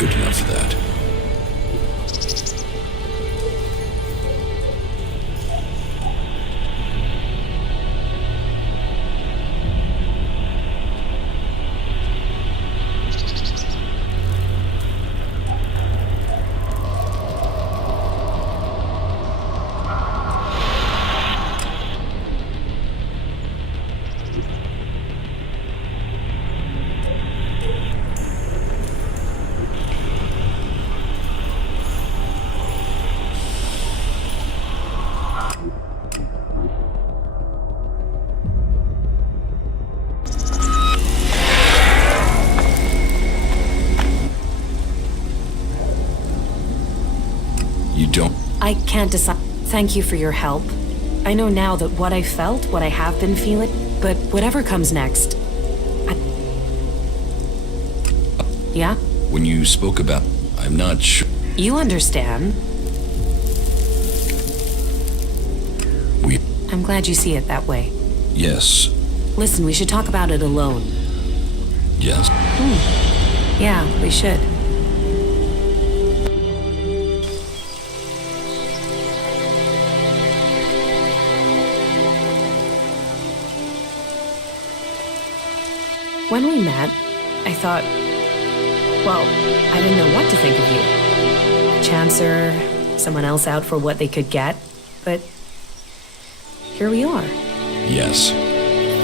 good enough for that. I can't decide. Thank you for your help. I know now that what I felt, what I have been feeling, but whatever comes next. Yeah? When you spoke about, I'm not sure. You understand. I'm glad you see it that way. Yes. Listen, we should talk about it alone. Yes? Yeah, we should. When we met, I thought, well, I didn't know what to think of you. A chancer, someone else out for what they could get, but here we are. Yes,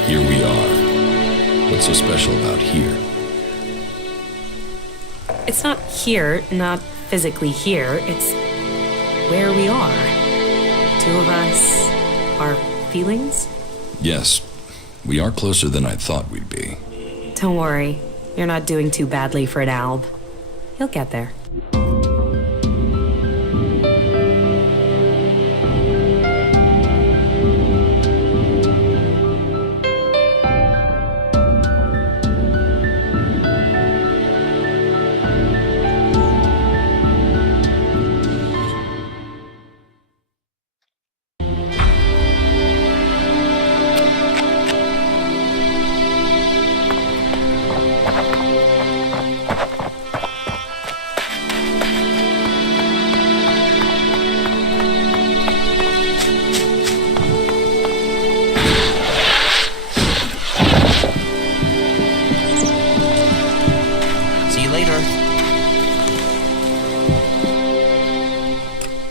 here we are. What's so special about here? It's not here, not physically here, it's where we are. Two of us, our feelings? Yes, we are closer than I thought we'd be. Don't worry, you're not doing too badly for an alb. You'll get there.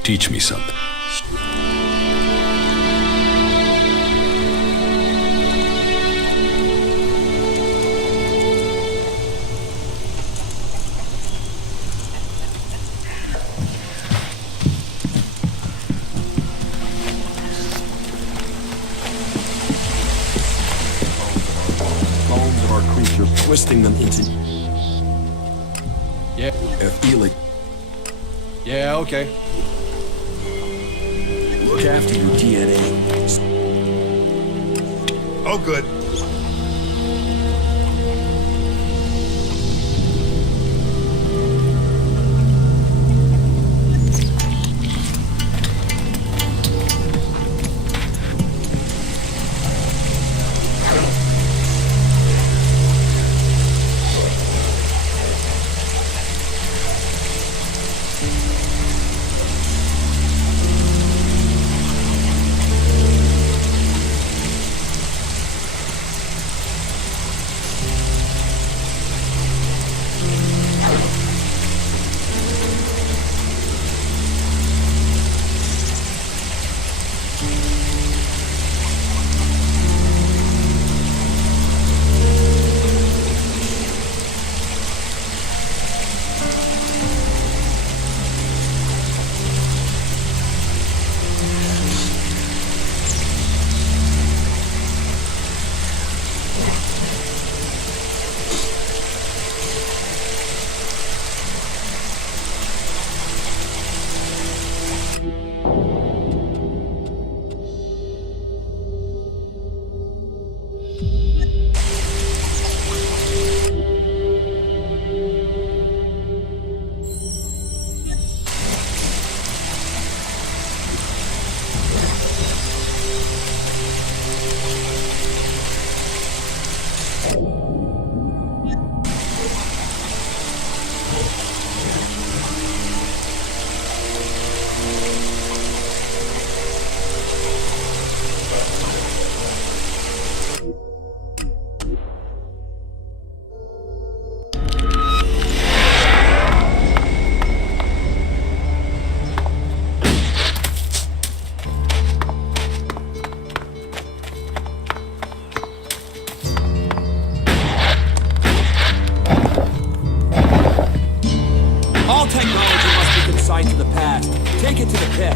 Teach me something. Bones of our creature, twisting them into... Yeah. Elex. Yeah, okay. Look after your DNA. Oh, good. All technology must be consigned to the past. Take it to the pit.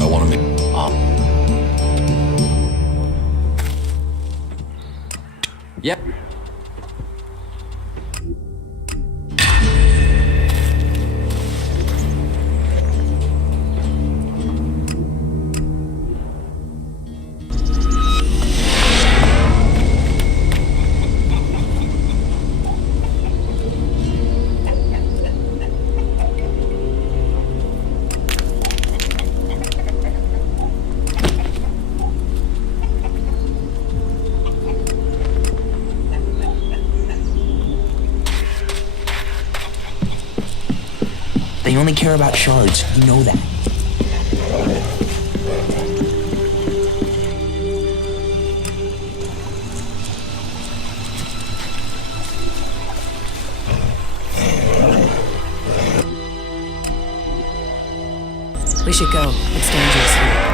I want to make. Yep. They only care about shards. You know that. We should go. It's dangerous here.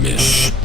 I'm in.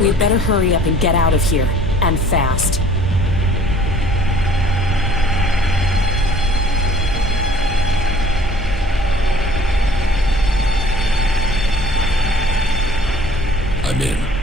We'd better hurry up and get out of here. And fast. I'm in.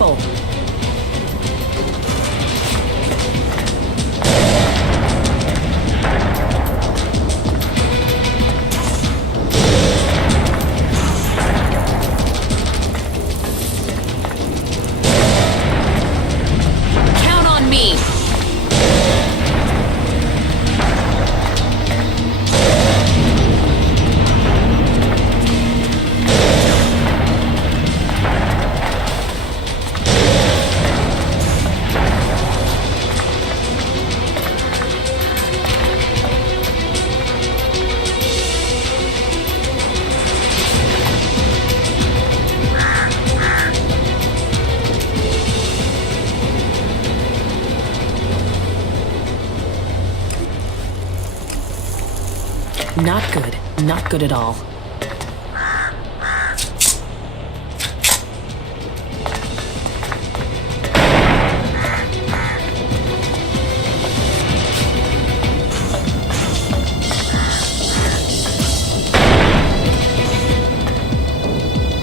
careful. Count on me. Not good. Not good at all.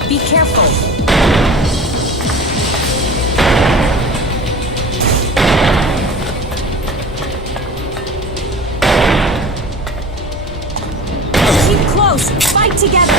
Be careful. Keep close. Fight together.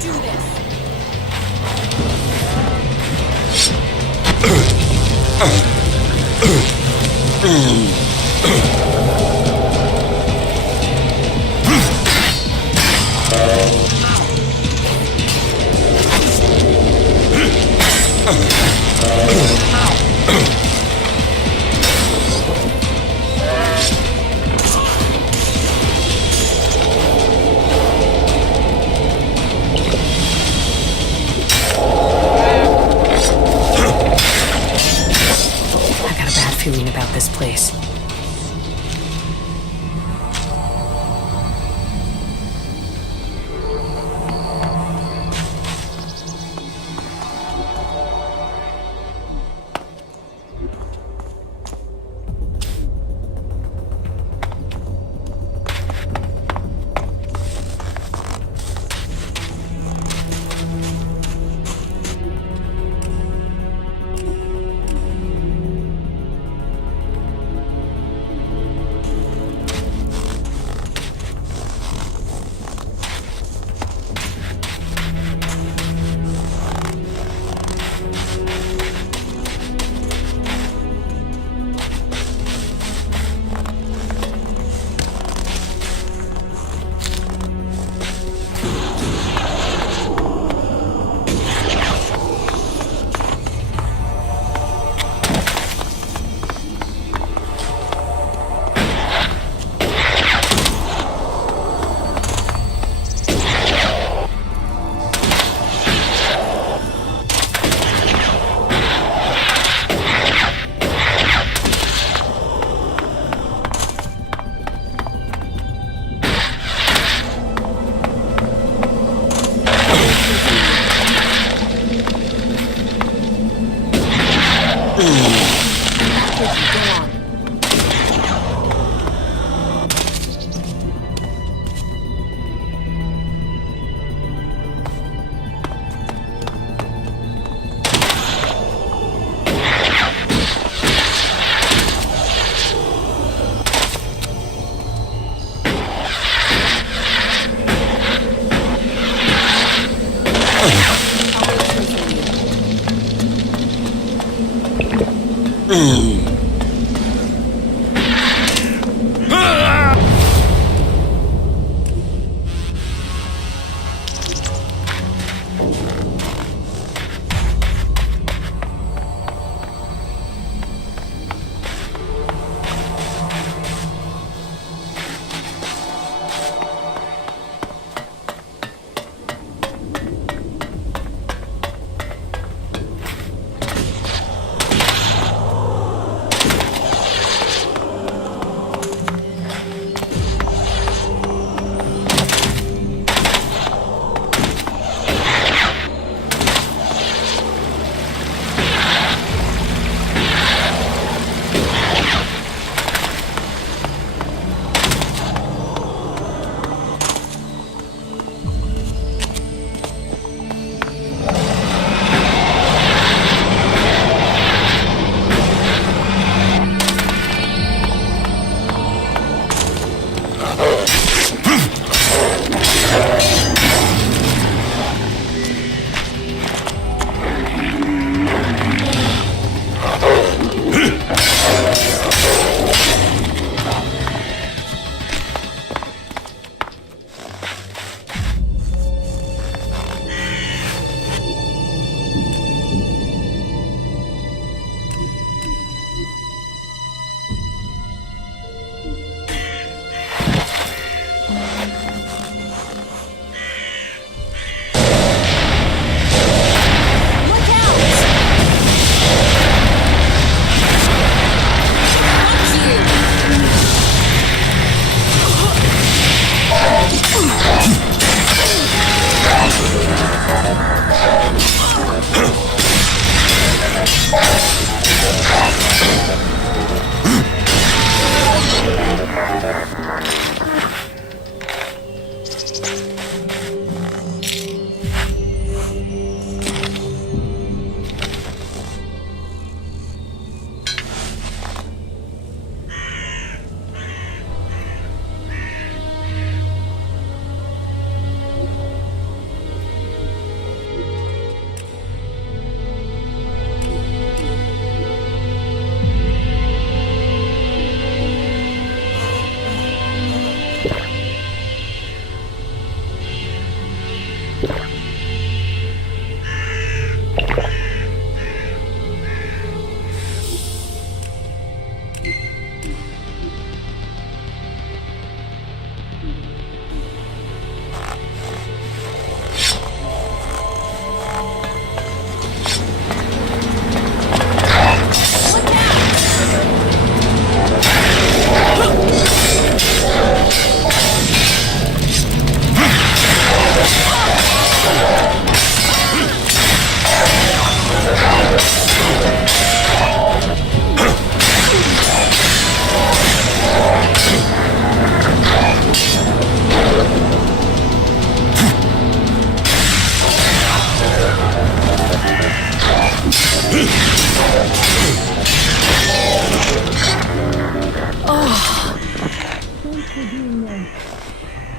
do this. I got a bad feeling about this place.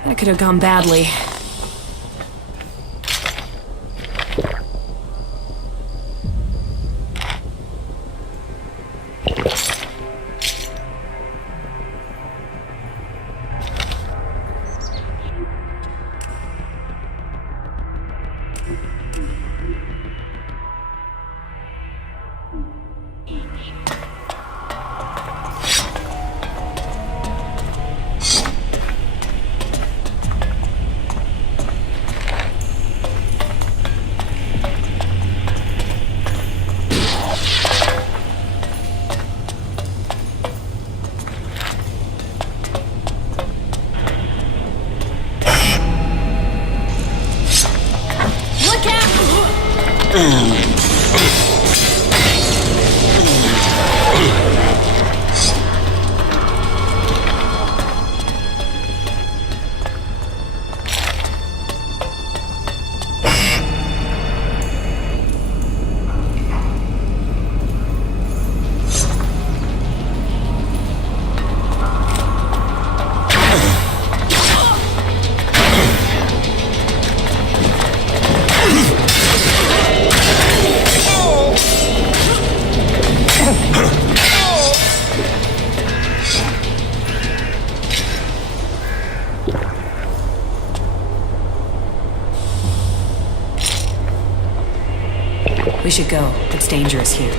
That could have gone badly. We should go. It's dangerous here.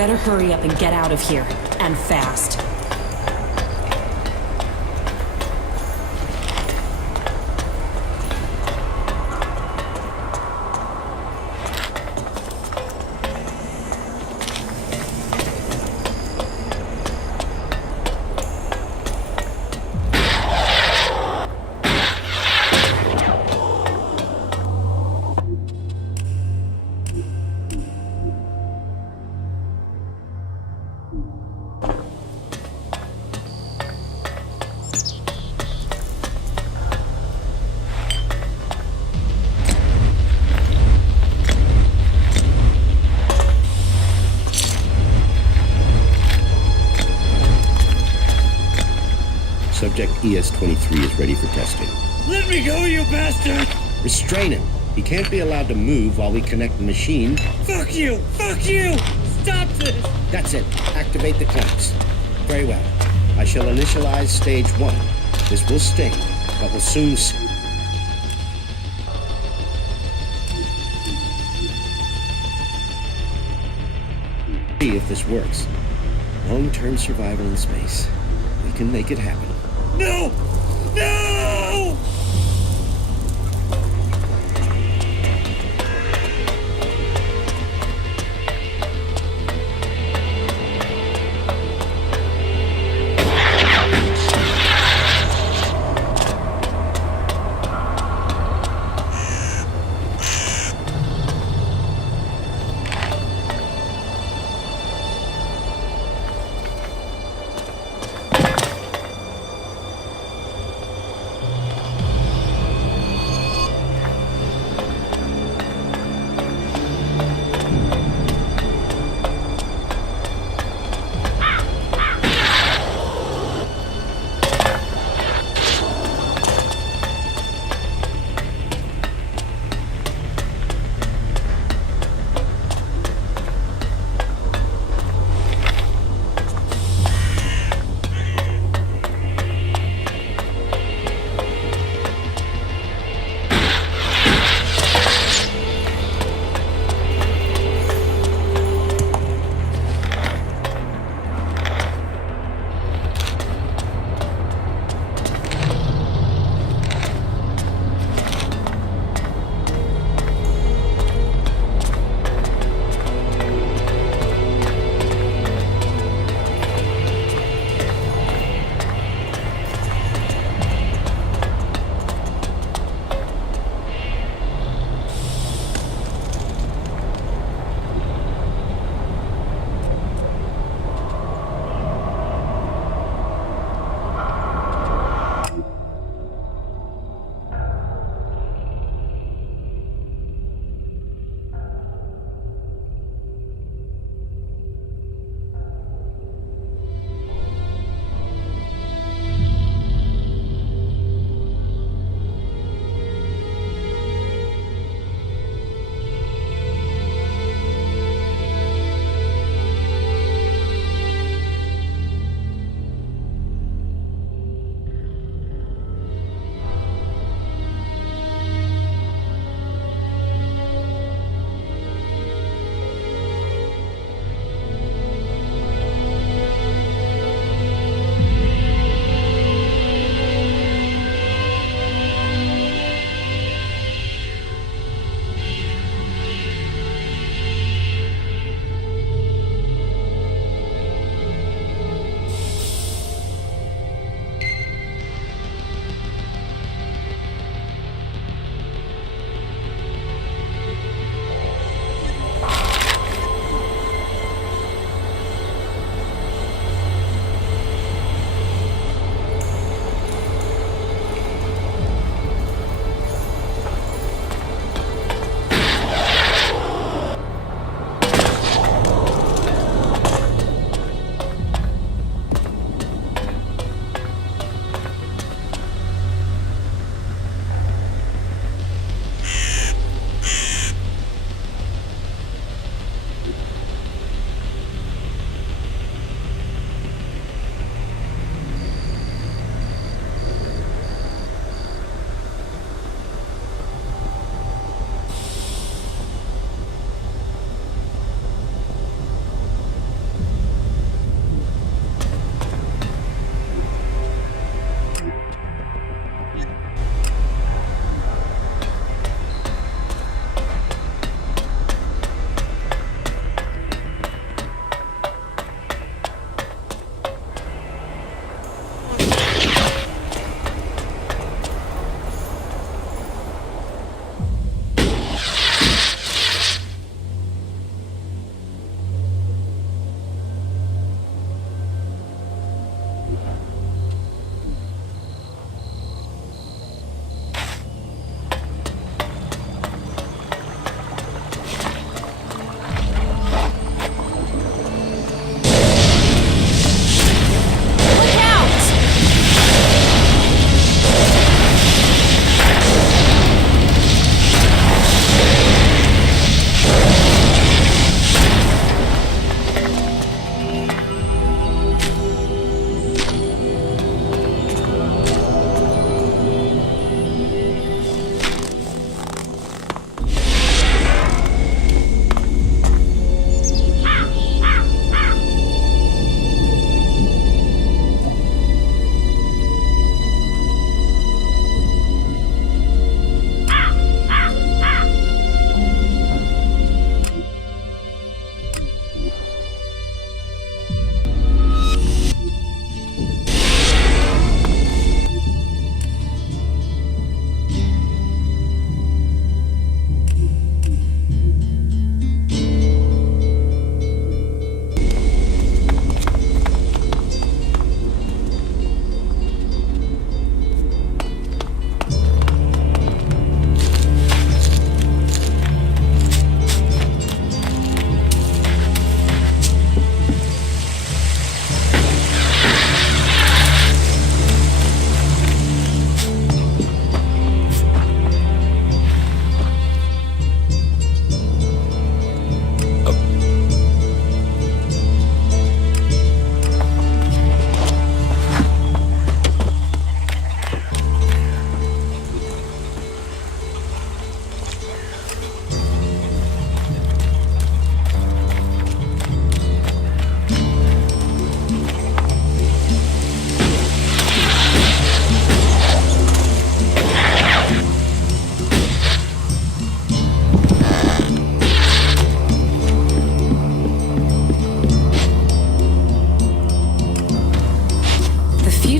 Better hurry up and get out of here. And fast. Subject ES-23 is ready for testing. Let me go, you bastard! Restrain him. He can't be allowed to move while we connect the machine. Fuck you! Fuck you! Stop this! That's it. Activate the clamps. Very well. I shall initialize stage 1. This will sting, but will soon see if this works. Long-term survival in space. We can make it happen. No! No!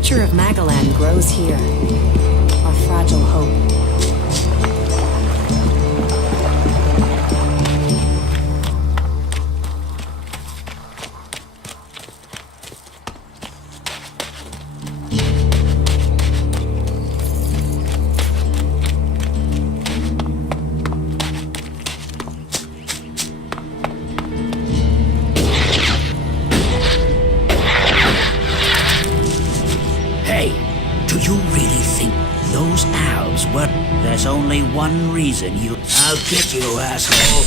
future of Magalan grows here. Our fragile hope. There's only one reason you... I'll get you, asshole.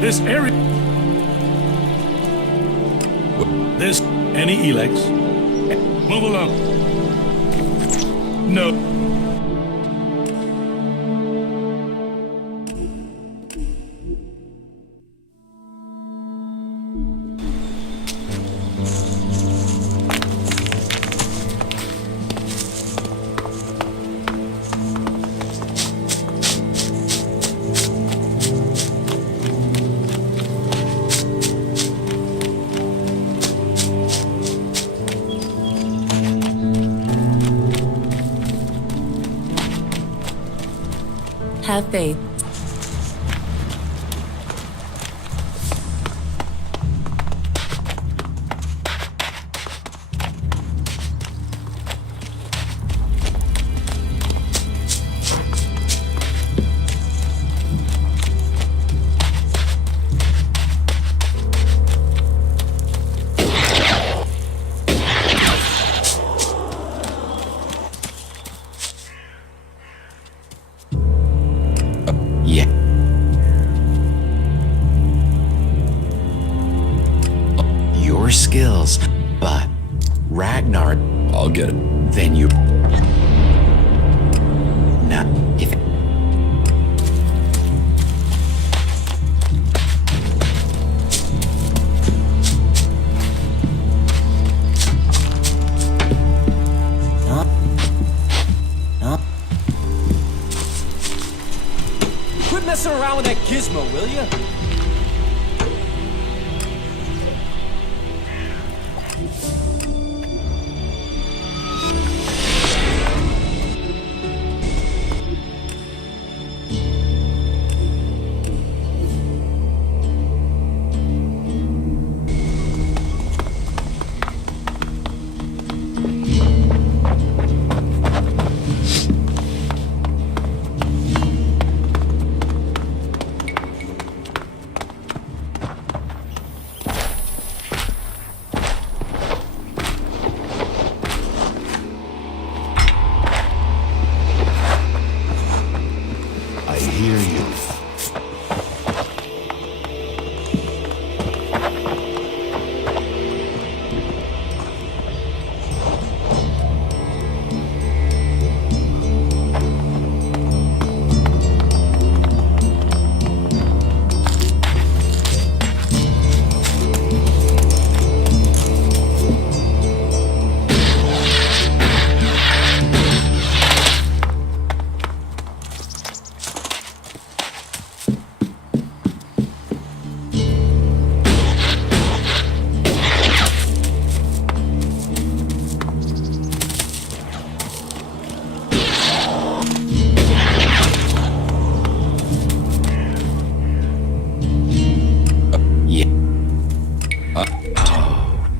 This area... This... Any Elex? Move along. No. Have faith. Skills, but Ragnar... I'll get it. Then you... Nah, if... Quit messing around with that gizmo, will ya?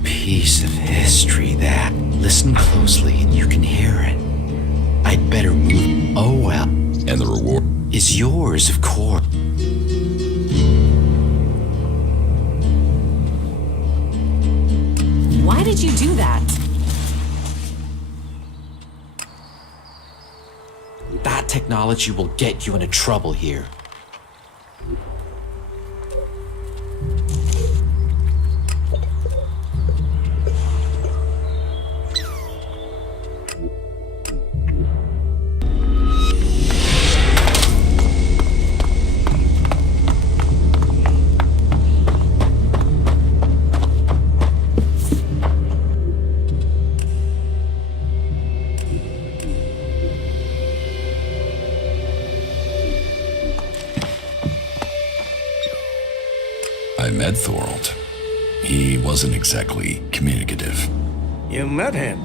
Piece of history that. Listen closely and you can hear it. I'd better move. Oh well. And the reward? Is yours, of course. Why did you do that? That technology will get you into trouble here. met Thorold. He wasn't exactly communicative. You met him?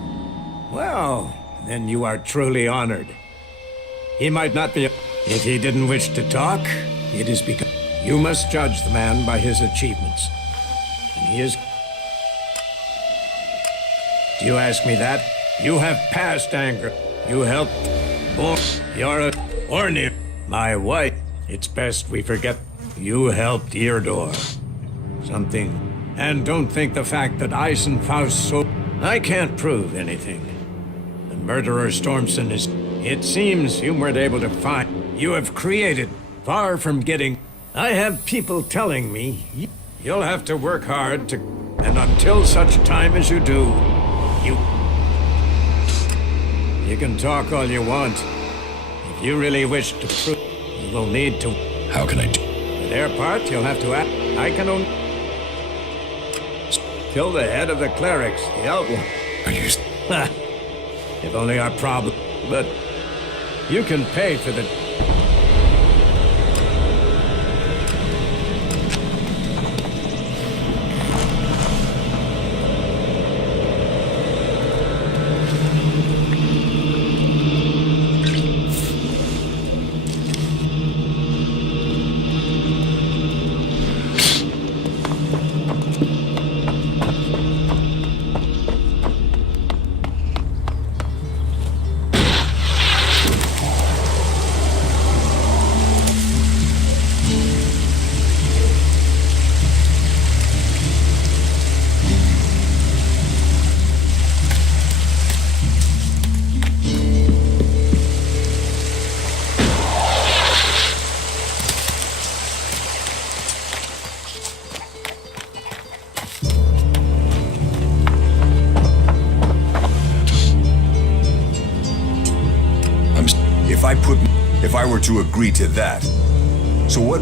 Well, then you are truly honored. He might not be... If he didn't wish to talk, it is because... You must judge the man by his achievements. And he is... Do you ask me that? You have passed anger. You helped... You're a... Or near... My wife. It's best we forget you helped Eardor. Something. And don't think the fact that Eisenfaust so... I can't prove anything. The murderer Stormson is... It seems you weren't able to find... You have created, far from getting... I have people telling me you'll have to work hard to... And until such time as you do, you can talk all you want. If you really wish to prove, you will need to... How can I do... For their part, you'll have to act... I can only... Kill the head of the clerics, the outlaw. Are you... If only our problem... But... You can pay for the... If I were to agree to that, so what?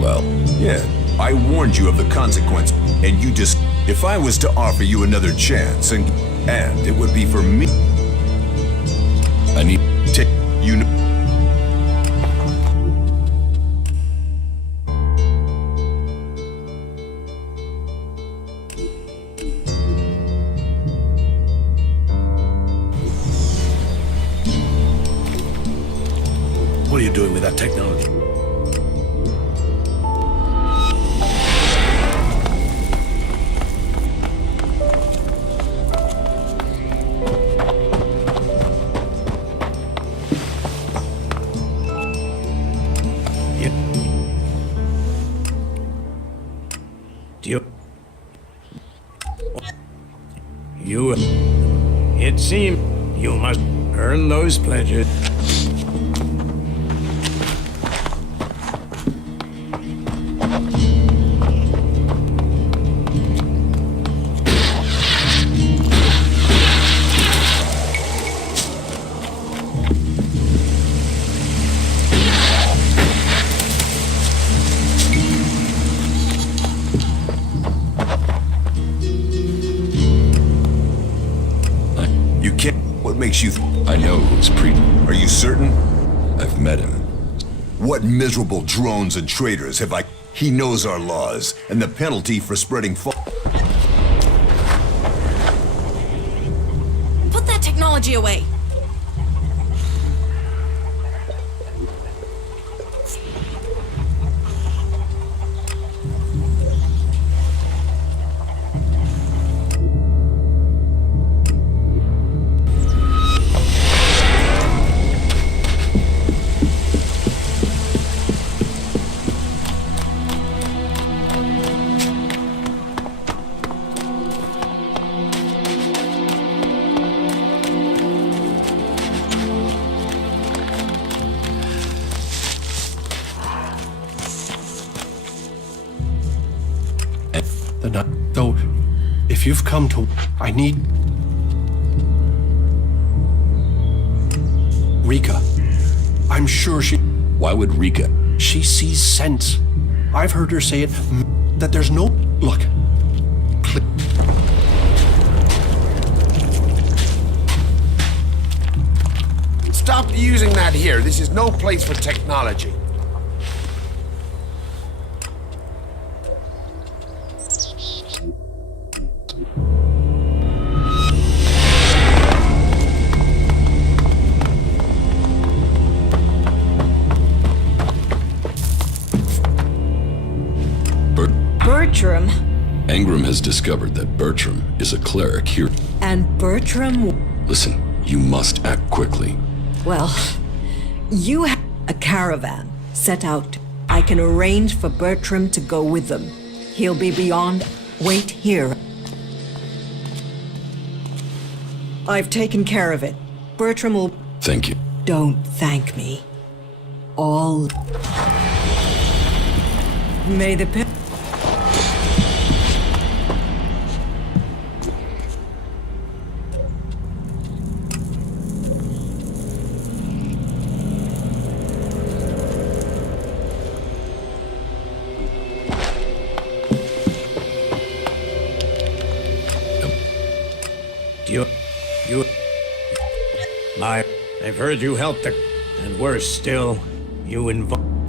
Well, yeah, I warned you of the consequence, and you just... If I was to offer you another chance, and it would be for me... I need to... You know... What are you doing with that technology? It seems you must earn those pledges. I know who's Are you certain? I've met him. What miserable drones and traitors have I... He knows our laws, and the penalty for spreading Put that technology away! Though, if you've come to... I need... Rika. I'm sure she... Why would Rika? She sees sense. I've heard her say it, that there's no... Look. Stop using that here. This is no place for technology. Bertram. Ingram has discovered that Bertram is a cleric here. And Bertram... Listen, you must act quickly. Well, you have a caravan set out. I can arrange for Bertram to go with them. He'll be beyond... Wait here. I've taken care of it. Bertram will... Thank you. Don't thank me. All... May the... I've heard you helped the... And worse still, you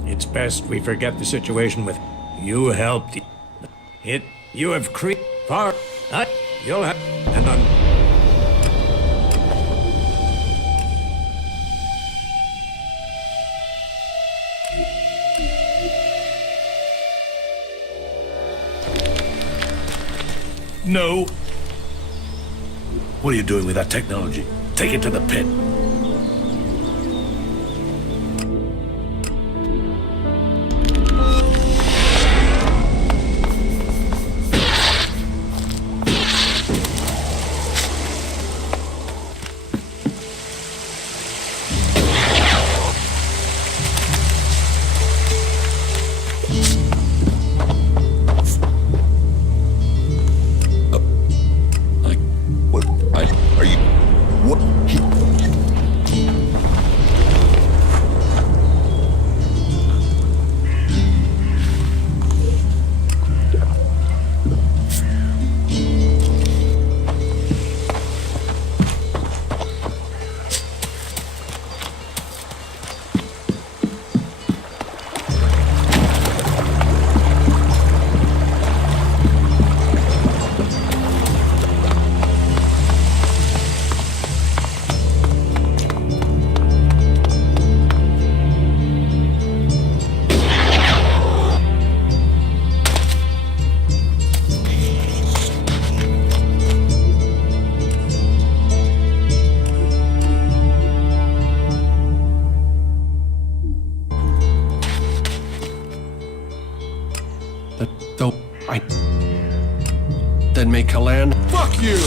It's best we forget the situation with... You helped... It... You have far... You'll have... And on... No. What are you doing with that technology? Take it to the pit. Then make a land. Fuck you!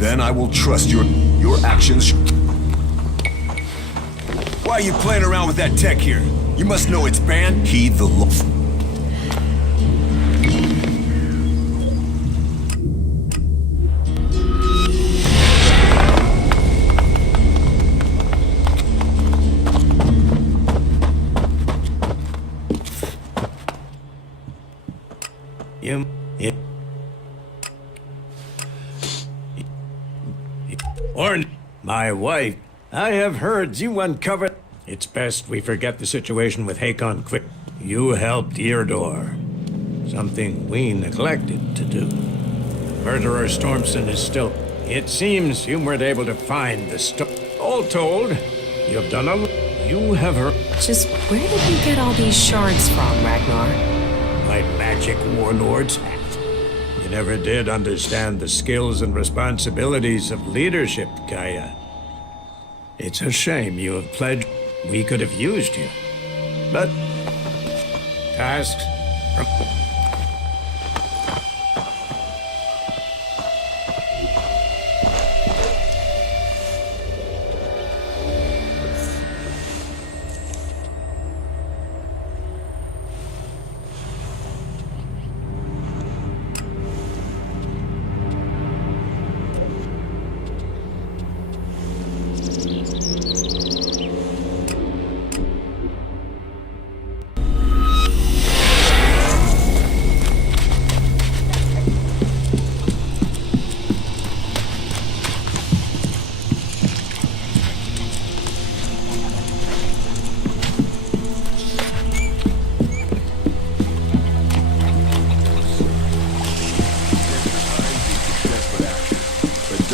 Then I will trust your actions. Why are you playing around with that tech here? You must know it's banned. Heed the law. My wife, I have heard you uncovered... It's best we forget the situation with Hakon quick. You helped Eardor. Something we neglected to do. Murderer Stormson is still... It seems you weren't able to find the All told, you have done a... You have heard... Just where did you get all these shards from, Ragnar? My magic warlords. You never did understand the skills and responsibilities of leadership, Gaia. It's a shame you have pledged. We could have used you. But... tasks...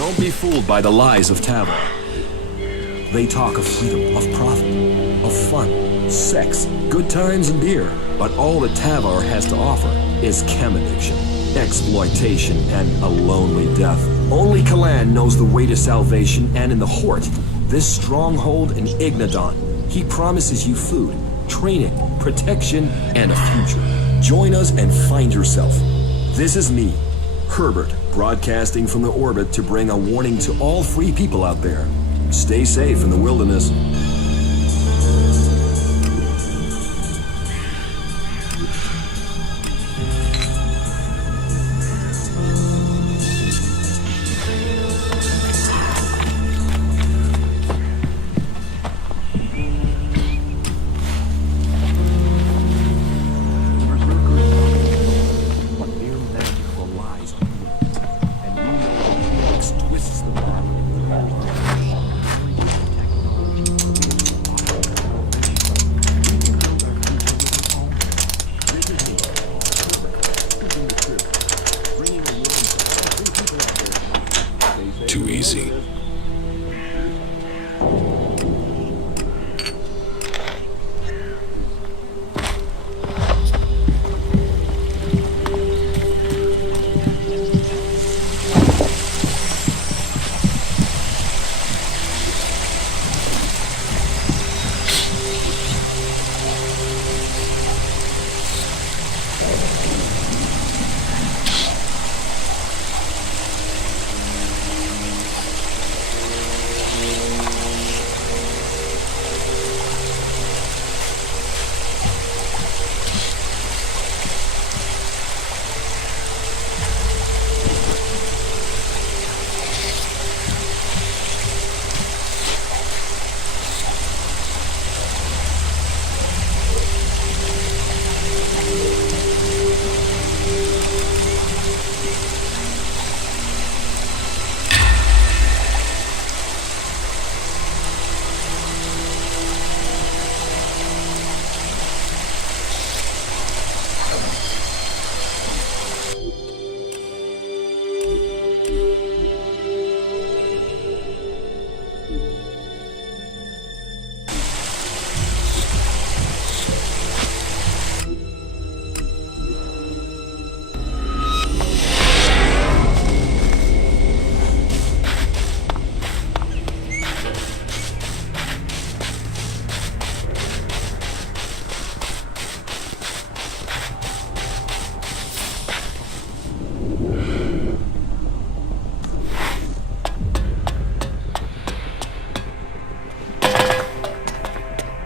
Don't be fooled by the lies of Tavar. They talk of freedom, of profit, of fun, sex, good times and beer. But all that Tavar has to offer is chem addiction, exploitation, and a lonely death. Only Kalan knows the way to salvation, and in the Hort, this stronghold in Ignadon, he promises you food, training, protection, and a future. Join us and find yourself. This is me, Herbert, broadcasting from the orbit to bring a warning to all free people out there. Stay safe in the wilderness. Too easy.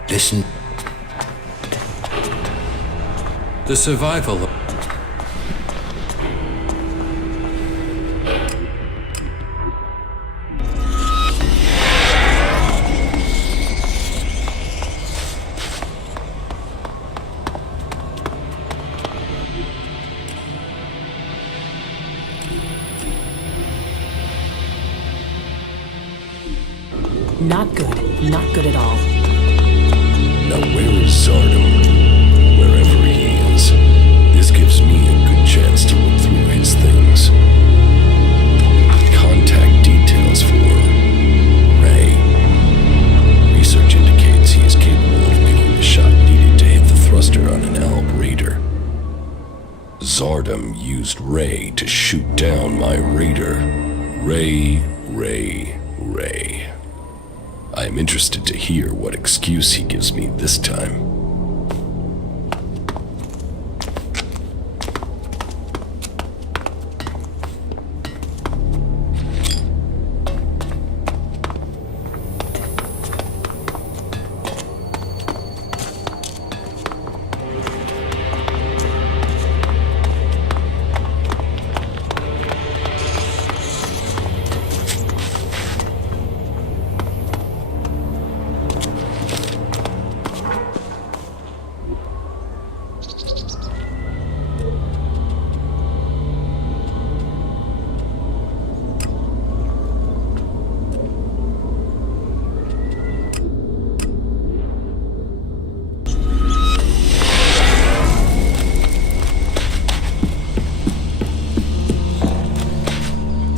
Listen. The survival. Not good. Not good at all. Now where is Zardom? Wherever he is. This gives me a good chance to look through his things. Contact details for Ray. Research indicates he is capable of making the shot needed to hit the thruster on an Alb Raider. Zardom used Ray to shoot down my Raider. Ray. I am interested to hear what excuse he gives me this time.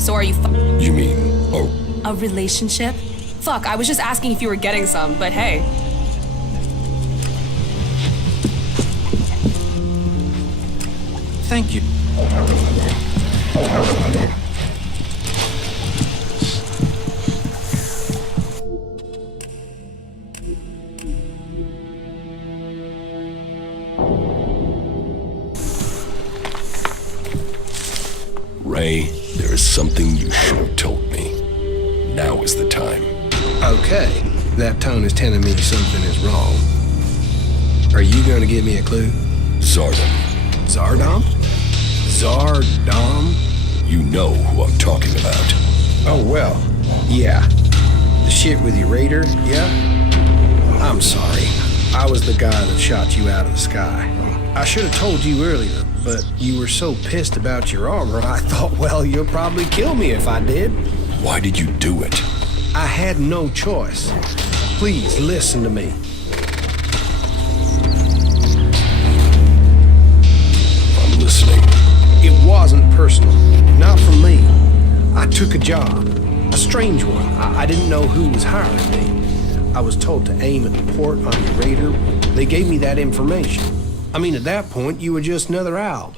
So are you You mean A relationship? Fuck, I was just asking if you were getting some, but hey. Thank you. Ray, there is something you should have told me. Now is the time. Okay, that tone is telling me something is wrong. Are you going to give me a clue? Zardom. Zardom? Zardom? You know who I'm talking about. Oh, well, yeah. The shit with your radar, yeah? I'm sorry. I was the guy that shot you out of the sky. I should have told you earlier, but you were so pissed about your armor, I thought, well, you'll probably kill me if I did. Why did you do it? I had no choice. Please listen to me. I'm listening. It wasn't personal. Not from me. I took a job. A strange one. I didn't know who was hiring me. I was told to aim at the port on your radar. They gave me that information. I mean, at that point, you were just another owl.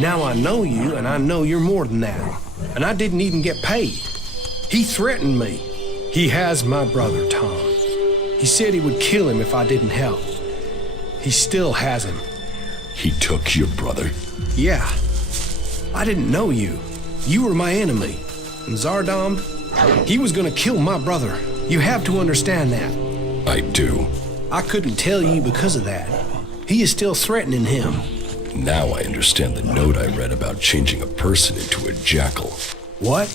Now I know you, and I know you're more than that. And I didn't even get paid. He threatened me. He has my brother, Tom. He said he would kill him if I didn't help. He still has him. He took your brother? Yeah. I didn't know you. You were my enemy. And Zardom, he was gonna kill my brother. You have to understand that. I do. I couldn't tell you because of that. He is still threatening him. Now I understand the note I read about changing a person into a jackal. What?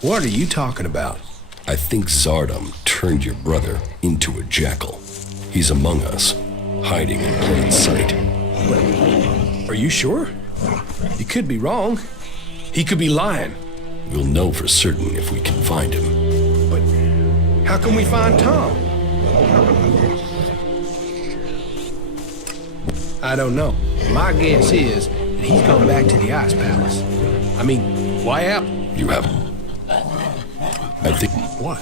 What are you talking about? I think Zardom turned your brother into a jackal. He's among us, hiding in plain sight. But are you sure? You could be wrong. He could be lying. We'll know for certain if we can find him. But how can we find Tom? I don't know. My guess is that he's gone back to the Ice Palace. I mean, why out? You have... I think... What?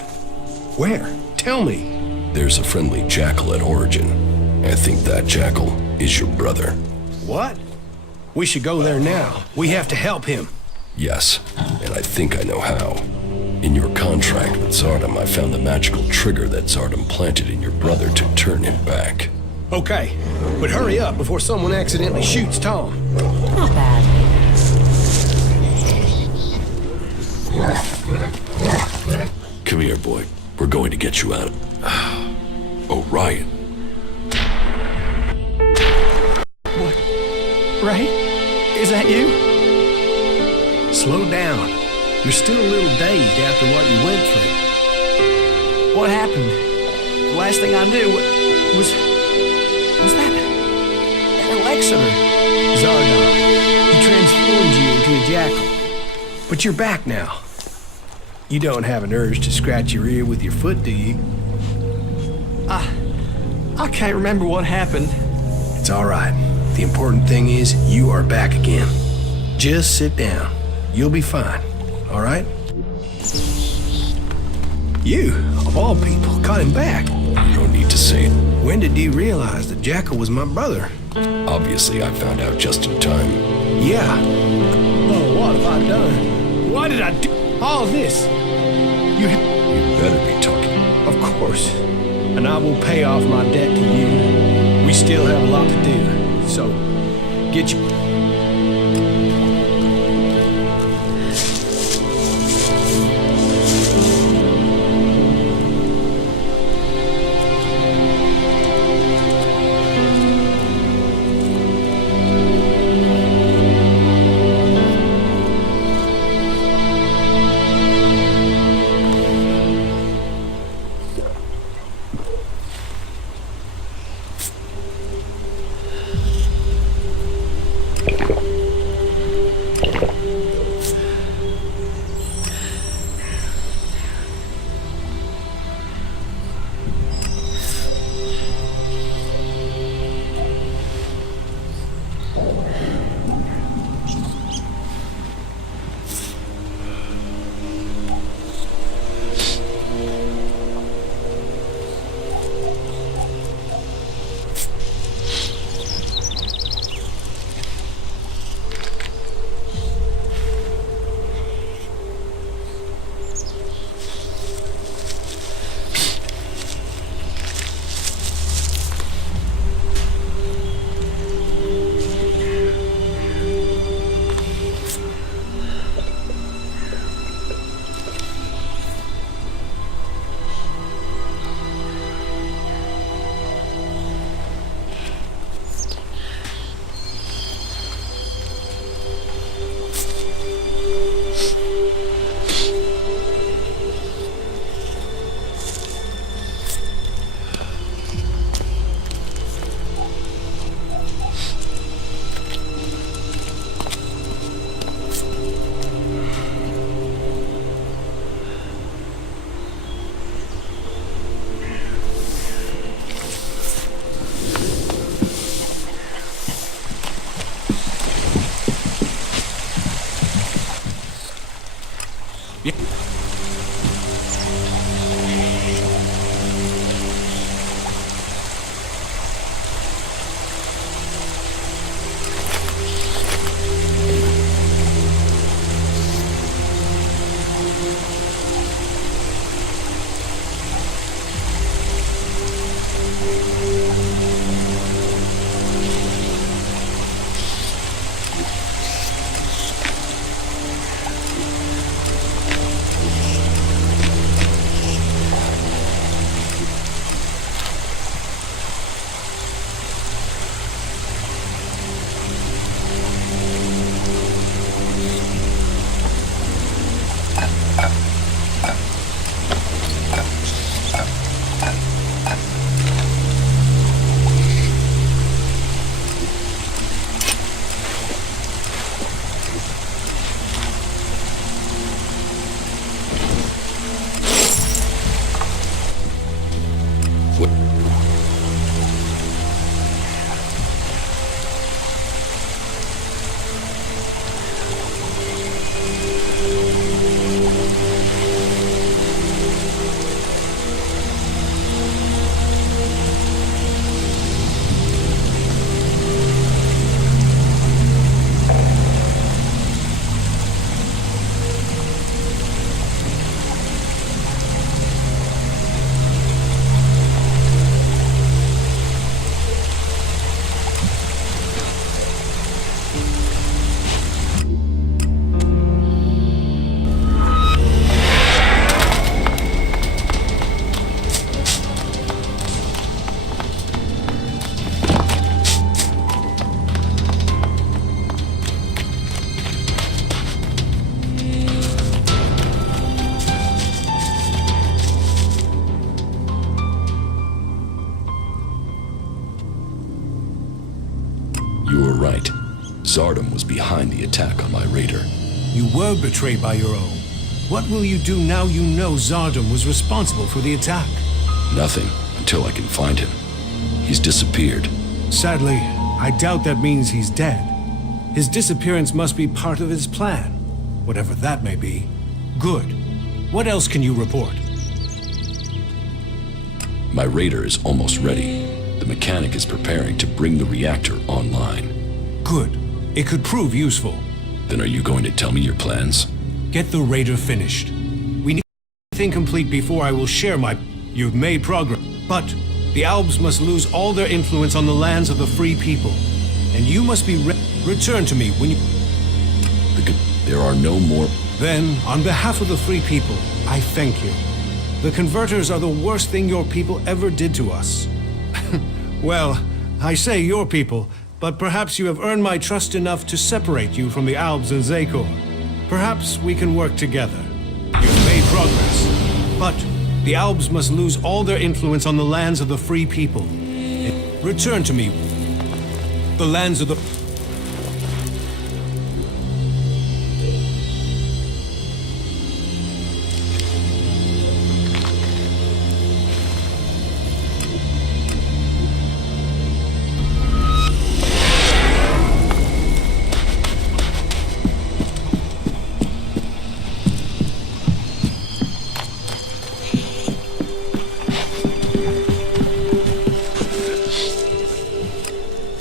Where? Tell me. There's a friendly jackal at Origin. I think that jackal is your brother. What? We should go there now. We have to help him. Yes, and I think I know how. In your contract with Zardom, I found the magical trigger that Zardom planted in your brother to turn him back. Okay, but hurry up before someone accidentally shoots Tom. Not bad. Come here, boy. We're going to get you out. Orion. What? Ray? Is that you? Slow down. You're still a little dazed after what you went through. What happened? The last thing I knew was that Elex? Zardom. He transformed you into a jackal. But you're back now. You don't have an urge to scratch your ear with your foot, do you? I can't remember what happened. It's all right. The important thing is you are back again. Just sit down. You'll be fine, all right? You, of all people, got him back. You don't need to say it. When did you realize that Jackal was my brother? Obviously, I found out just in time. Yeah. Oh, what have I done? Why did I do all this? You better be talking. Of course. And I will pay off my debt to you. We still have a lot to do. So, get you... You were right. Zardom was behind the attack on my raider. You were betrayed by your own. What will you do now you know Zardom was responsible for the attack? Nothing, until I can find him. He's disappeared. Sadly, I doubt that means he's dead. His disappearance must be part of his plan, whatever that may be. Good. What else can you report? My raider is almost ready. The mechanic is preparing to bring the reactor online. Good. It could prove useful. Then are you going to tell me your plans? Get the raider finished. We need everything complete before I will share my... You've made progress, but the Albs must lose all their influence on the lands of the free people. And you must be return to me when you... There are no more... Then, on behalf of the free people, I thank you. The converters are the worst thing your people ever did to us. Well, I say your people, but perhaps you have earned my trust enough to separate you from the Albs and Zakor. Perhaps we can work together. You've made progress, but the Albs must lose all their influence on the lands of the free people. Return to me. The lands of the...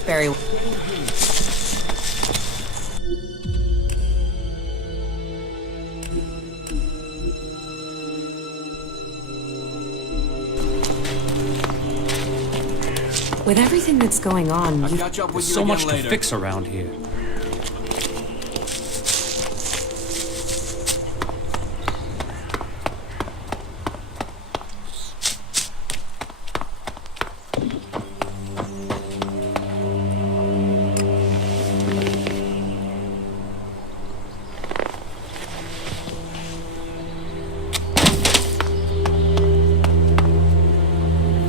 Very well. With everything that's going on, I'll catch up with you so much later. to fix around here.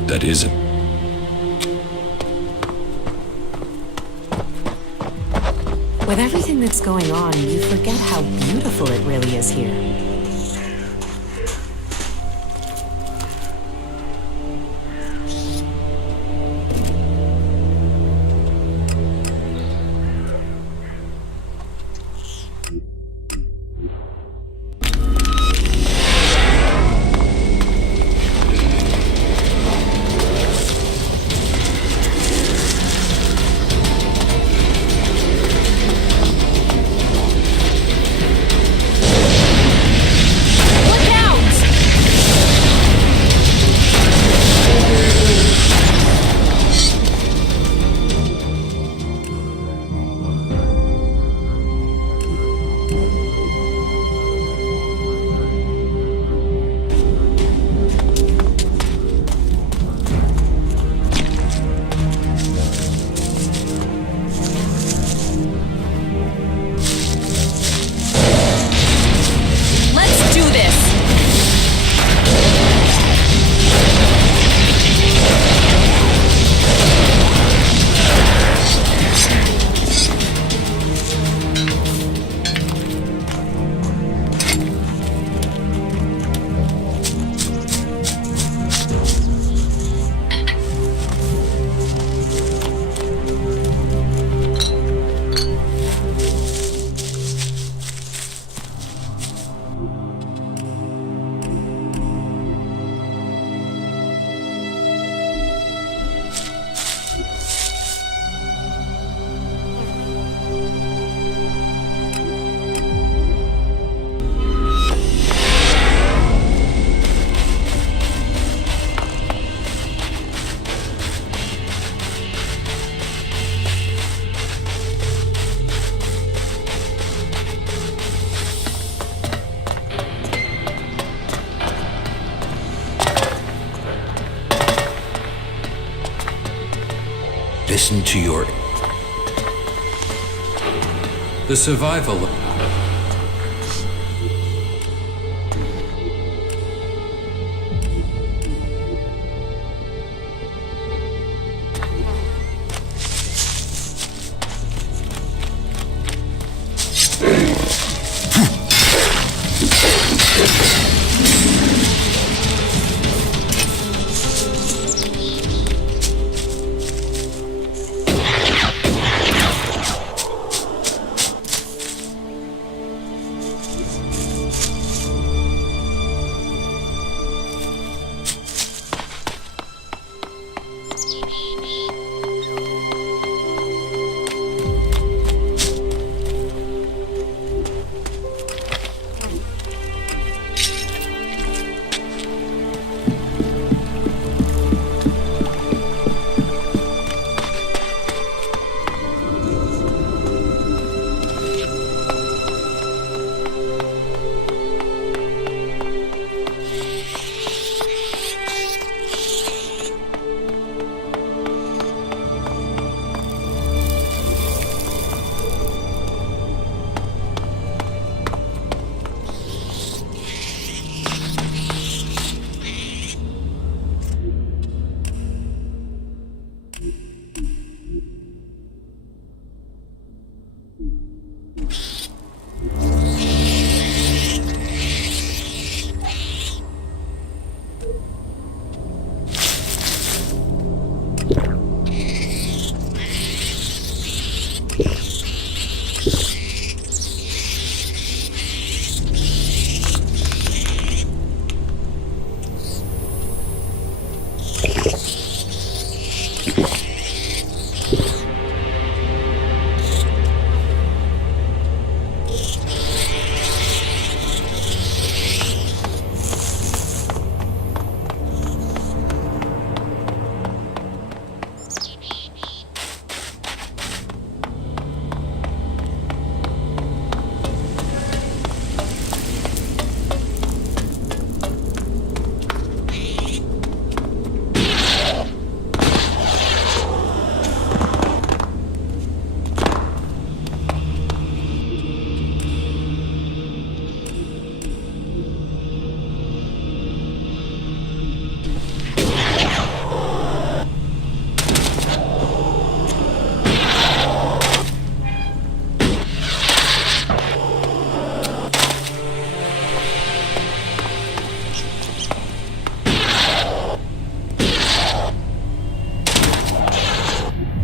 That isn't. With everything that's going on, you forget how beautiful it really is here. Listen to your... The survival.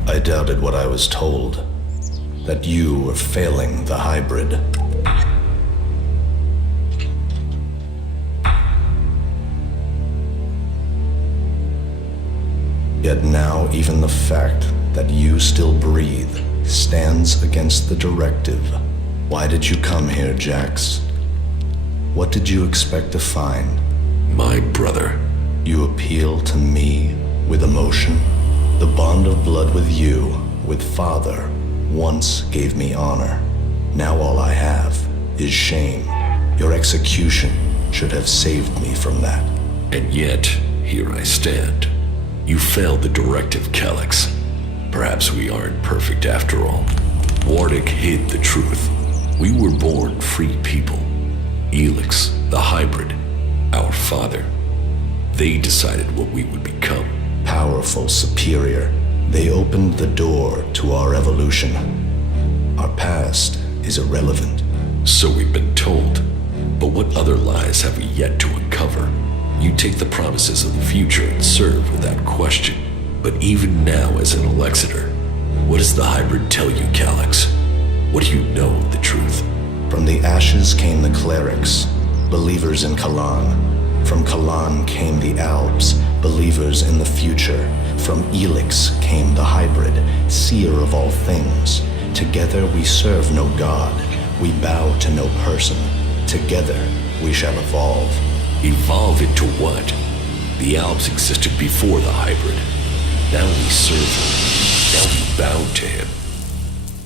I doubted what I was told, that you were failing the hybrid. Yet now even the fact that you still breathe stands against the directive. Why did you come here, Jax? What did you expect to find? My brother. You appeal to me with emotion? The bond of blood with you, with Father, once gave me honor. Now all I have is shame. Your execution should have saved me from that. And yet, here I stand. You failed the directive, Elex. Perhaps we aren't perfect after all. Wardic hid the truth. We were born free people. Elex, the hybrid, our father. They decided what we would become. Powerful, superior. They opened the door to our evolution. Our past is irrelevant. So we've been told. But what other lies have we yet to uncover? You take the promises of the future and serve without question. But even now as an Alexiter, what does the hybrid tell you, Elex? What do you know of the truth? From the ashes came the clerics, believers in Kalan. From Kalan came the Alps, believers in the future. From Elex came the hybrid, seer of all things. Together we serve no god, we bow to no person. Together we shall evolve. Evolve into what? The Alps existed before the hybrid. Now we serve him. Now we bow to him.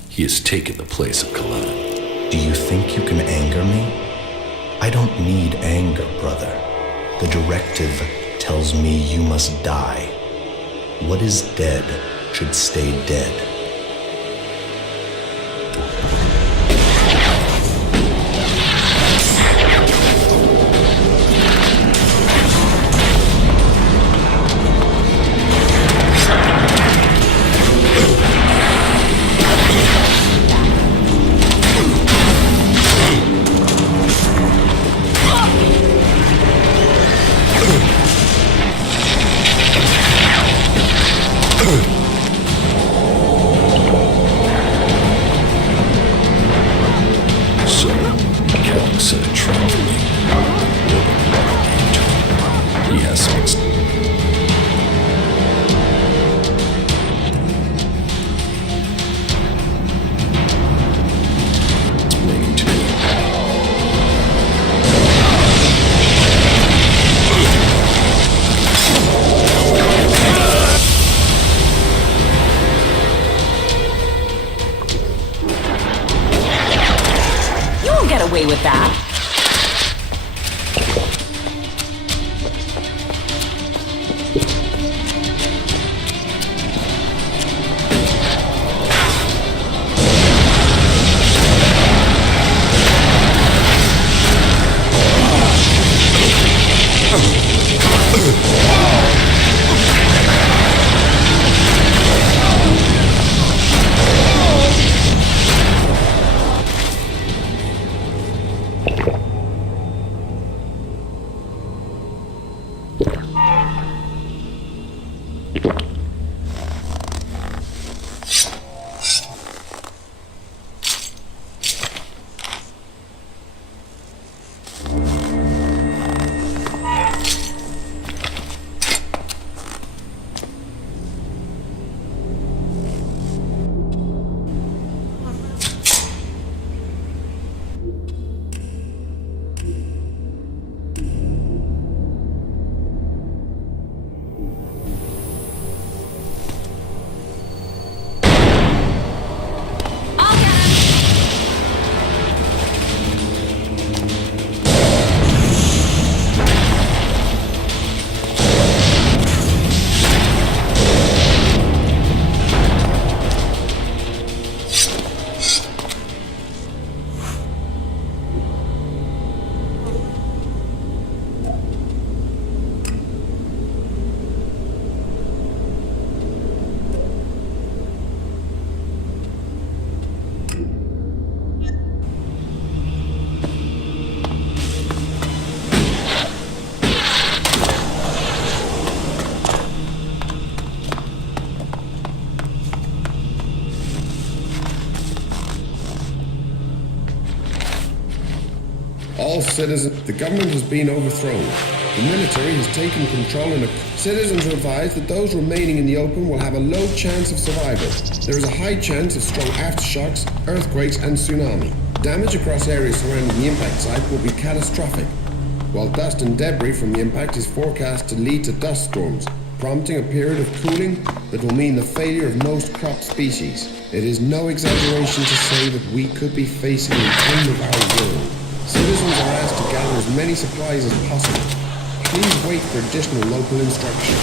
He has taken the place of Kalan. Do you think you can anger me? I don't need anger, brother. The directive tells me you must die. What is dead should stay dead. Away with that. All citizens, the government has been overthrown. The military has taken control and citizens are advised that those remaining in the open will have a low chance of survival. There is a high chance of strong aftershocks, earthquakes and tsunami. Damage across areas surrounding the impact site will be catastrophic, while dust and debris from the impact is forecast to lead to dust storms, prompting a period of cooling that will mean the failure of most crop species. It is no exaggeration to say that we could be facing the end of our world. Citizens are asked to gather as many supplies as possible. Please wait for additional local instruction.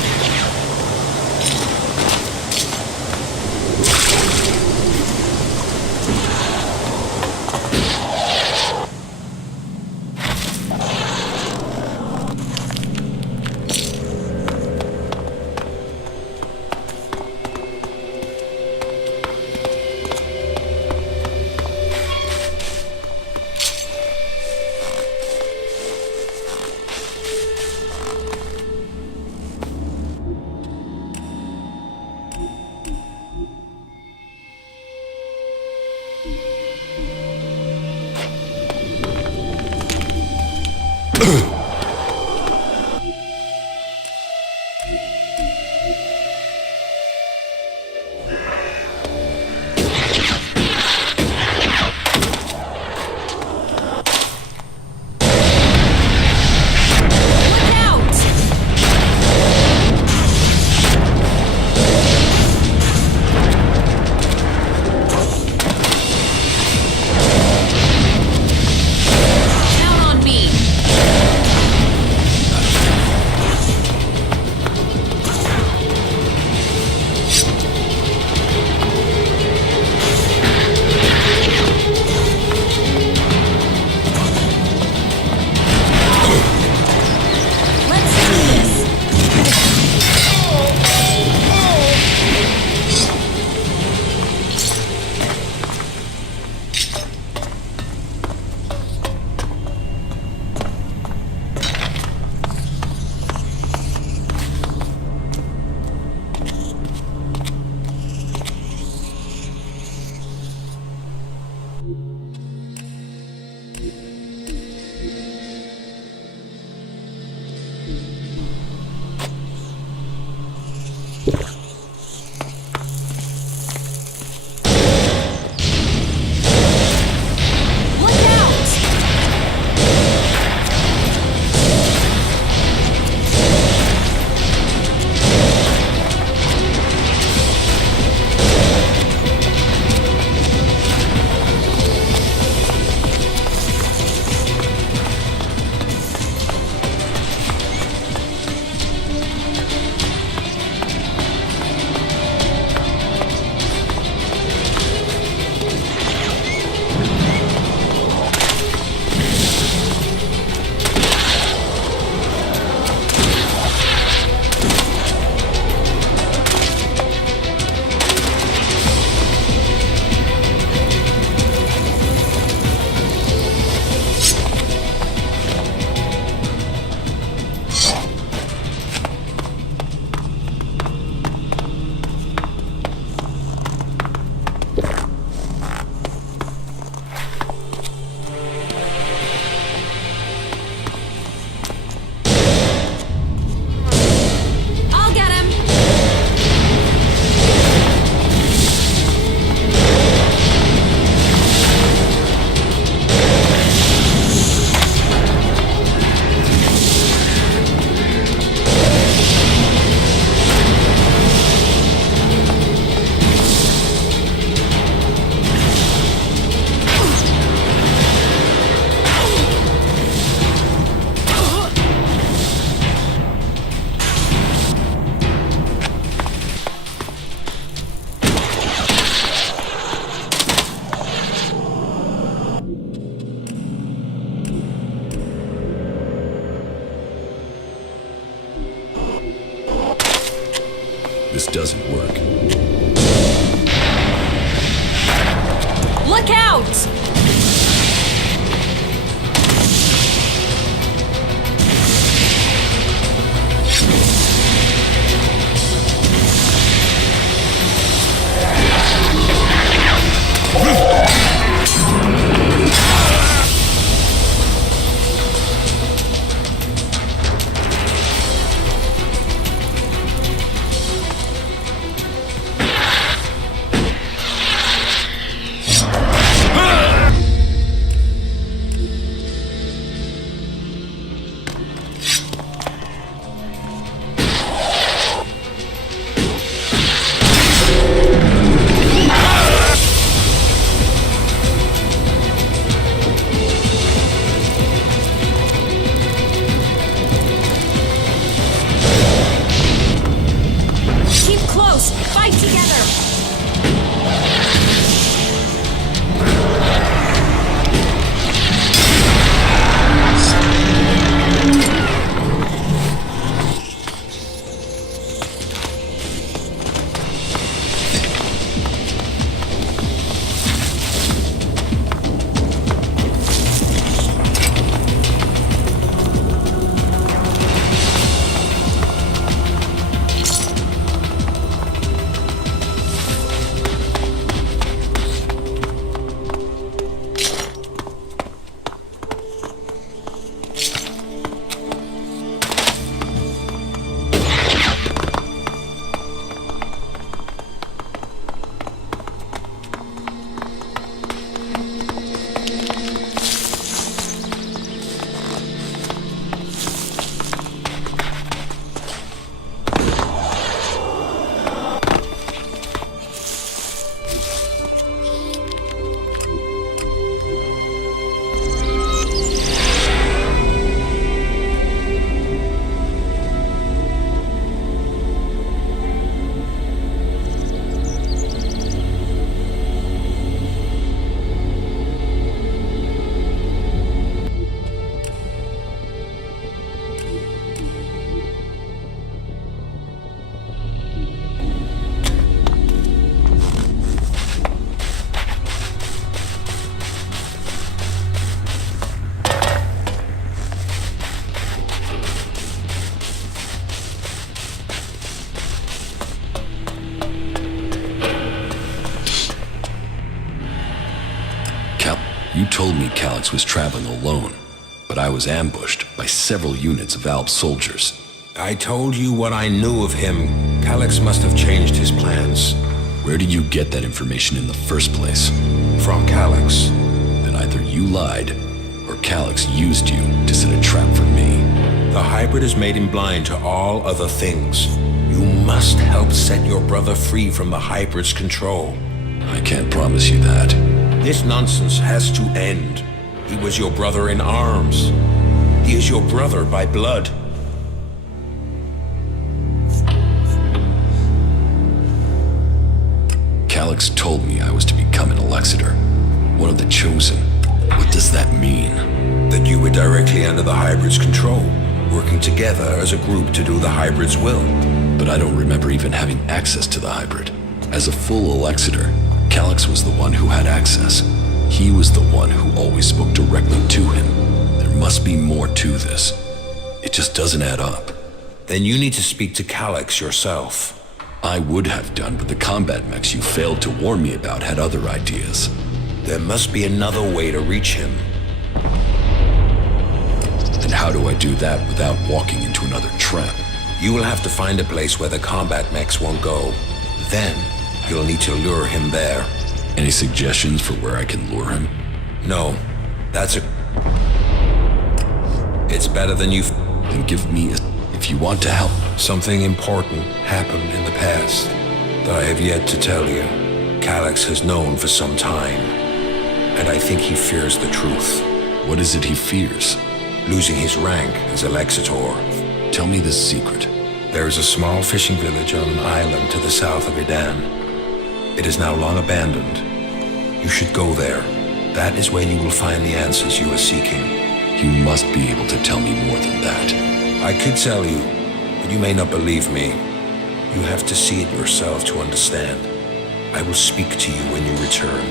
this doesn't work. Look out! You told me Elex was traveling alone, but I was ambushed by several units of Alp soldiers. I told you what I knew of him. Elex must have changed his plans. Where did you get that information in the first place? From Elex. Then either you lied, or Elex used you to set a trap for me. The hybrid has made him blind to all other things. You must help set your brother free from the hybrid's control. I can't promise you that. This nonsense has to end. He was your brother in arms. He is your brother by blood. Elex told me I was to become an Alexator, one of the chosen. What does that mean? That you were directly under the hybrid's control, working together as a group to do the hybrid's will. But I don't remember even having access to the hybrid. As a full Alexator, Elex was the one who had access. He was the one who always spoke directly to him. There must be more to this. It just doesn't add up. Then you need to speak to Elex yourself. I would have done, but the combat mechs you failed to warn me about had other ideas. There must be another way to reach him. And how do I do that without walking into another trap? You will have to find a place where the combat mechs won't go. Then, you'll need to lure him there. Any suggestions for where I can lure him? No. It's better than you... Then give me if you want to help. Something important happened in the past that I have yet to tell you. Elex has known for some time, and I think he fears the truth. What is it he fears? Losing his rank as Alexator. Tell me this secret. There is a small fishing village on an island to the south of Idan. It is now long abandoned. You should go there. That is where you will find the answers you are seeking. You must be able to tell me more than that. I could tell you, but you may not believe me. You have to see it yourself to understand. I will speak to you when you return.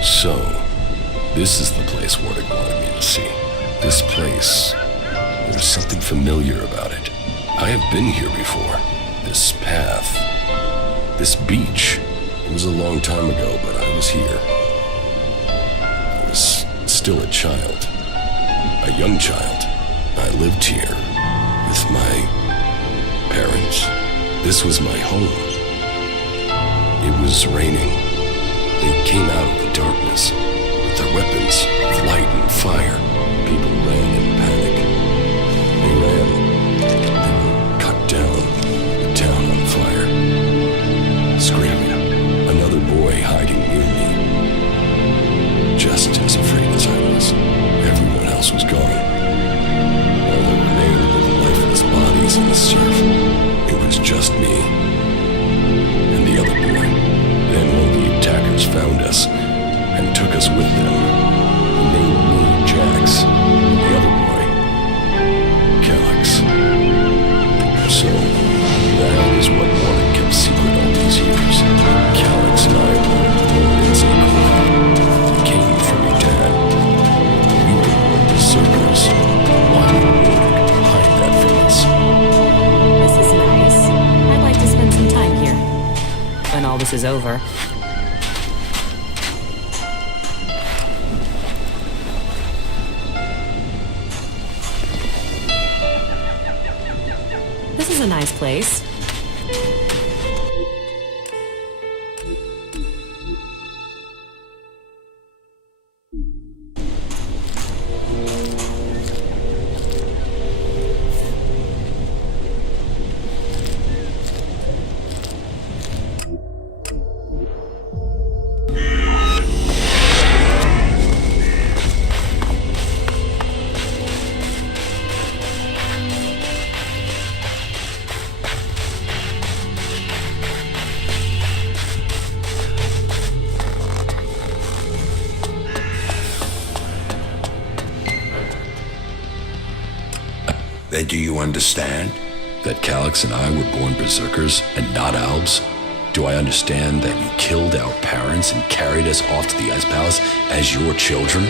So, this is the place Wardick wanted me to see. This place. There's something familiar about it. I have been here before. This path. This beach. It was a long time ago, but I was here. I was still a child. A young child. I lived here with my parents. This was my home. It was raining. They came out of the darkness with their weapons of light and fire. People ran in panic. They ran. They were cut down. The town on fire. Screaming. Another boy hiding near me. Just as afraid as I was. Everyone else was gone. All that remained were the lifeless bodies in the surf. It was just me and the other boy. Then one of the attackers found us and took us with them. He named me Jax, and the other boy, Elex. So, that is what Wardick kept secret all these years. Elex and I were born in Zaycor. He came from your dad. We were born berserkers. Why would Wardick hide that from us? This is nice. I'd like to spend some time here. When all this is over. This is a nice place. Then do you understand? That Elex and I were born berserkers and not Albs? Do I understand that you killed our parents and carried us off to the Ice Palace as your children?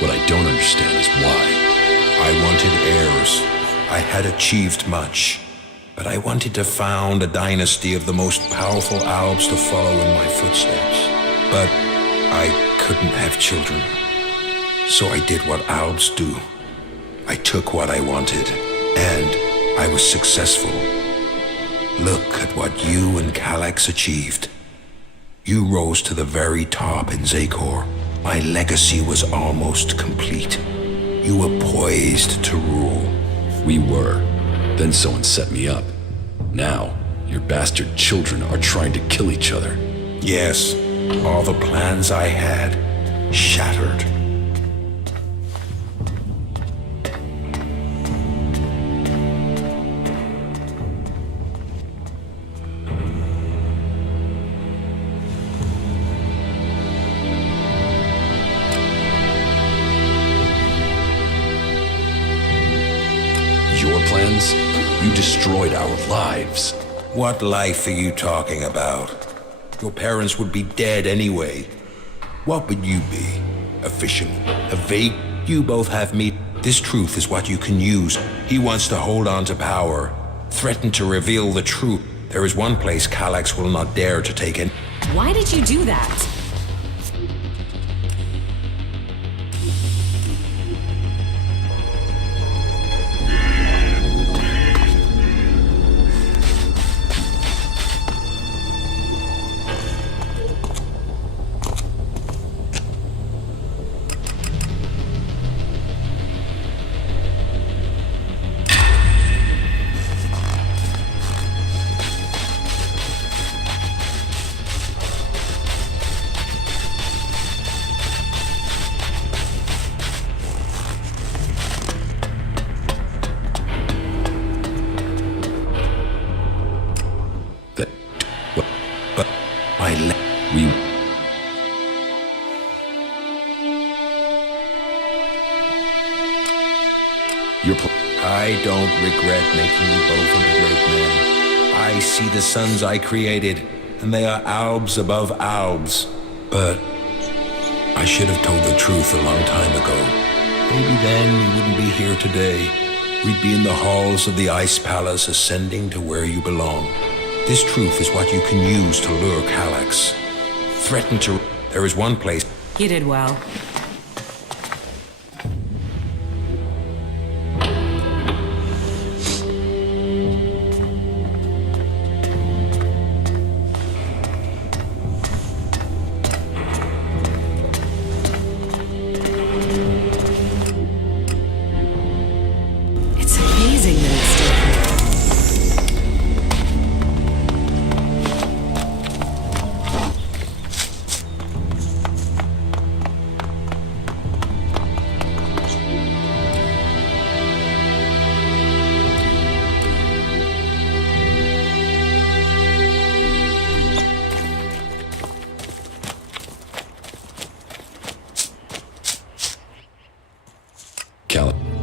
What I don't understand is why. I wanted heirs. I had achieved much. But I wanted to found a dynasty of the most powerful Albs to follow in my footsteps. But I couldn't have children. So I did what Albs do. I took what I wanted. And I was successful. Look at what you and Elex achieved. You rose to the very top in Zaycor. My legacy was almost complete. You were poised to rule. We were. Then someone set me up. Now, your bastard children are trying to kill each other. Yes, all the plans I had shattered. Your plans? You destroyed our lives. What life are you talking about? Your parents would be dead anyway. What would you be? A fisherman? A vague? You both have me. This truth is what you can use. He wants to hold on to power. Threaten to reveal the truth. There is one place Elex will not dare to take in. Why did you do that? I don't regret making you both into great men. I see the sons I created, and they are albs above albs. But I should have told the truth a long time ago. Maybe then you wouldn't be here today. We'd be in the halls of the Ice Palace, ascending to where you belong. This truth is what you can use to lure Elex. Threaten to... There is one place... You did well.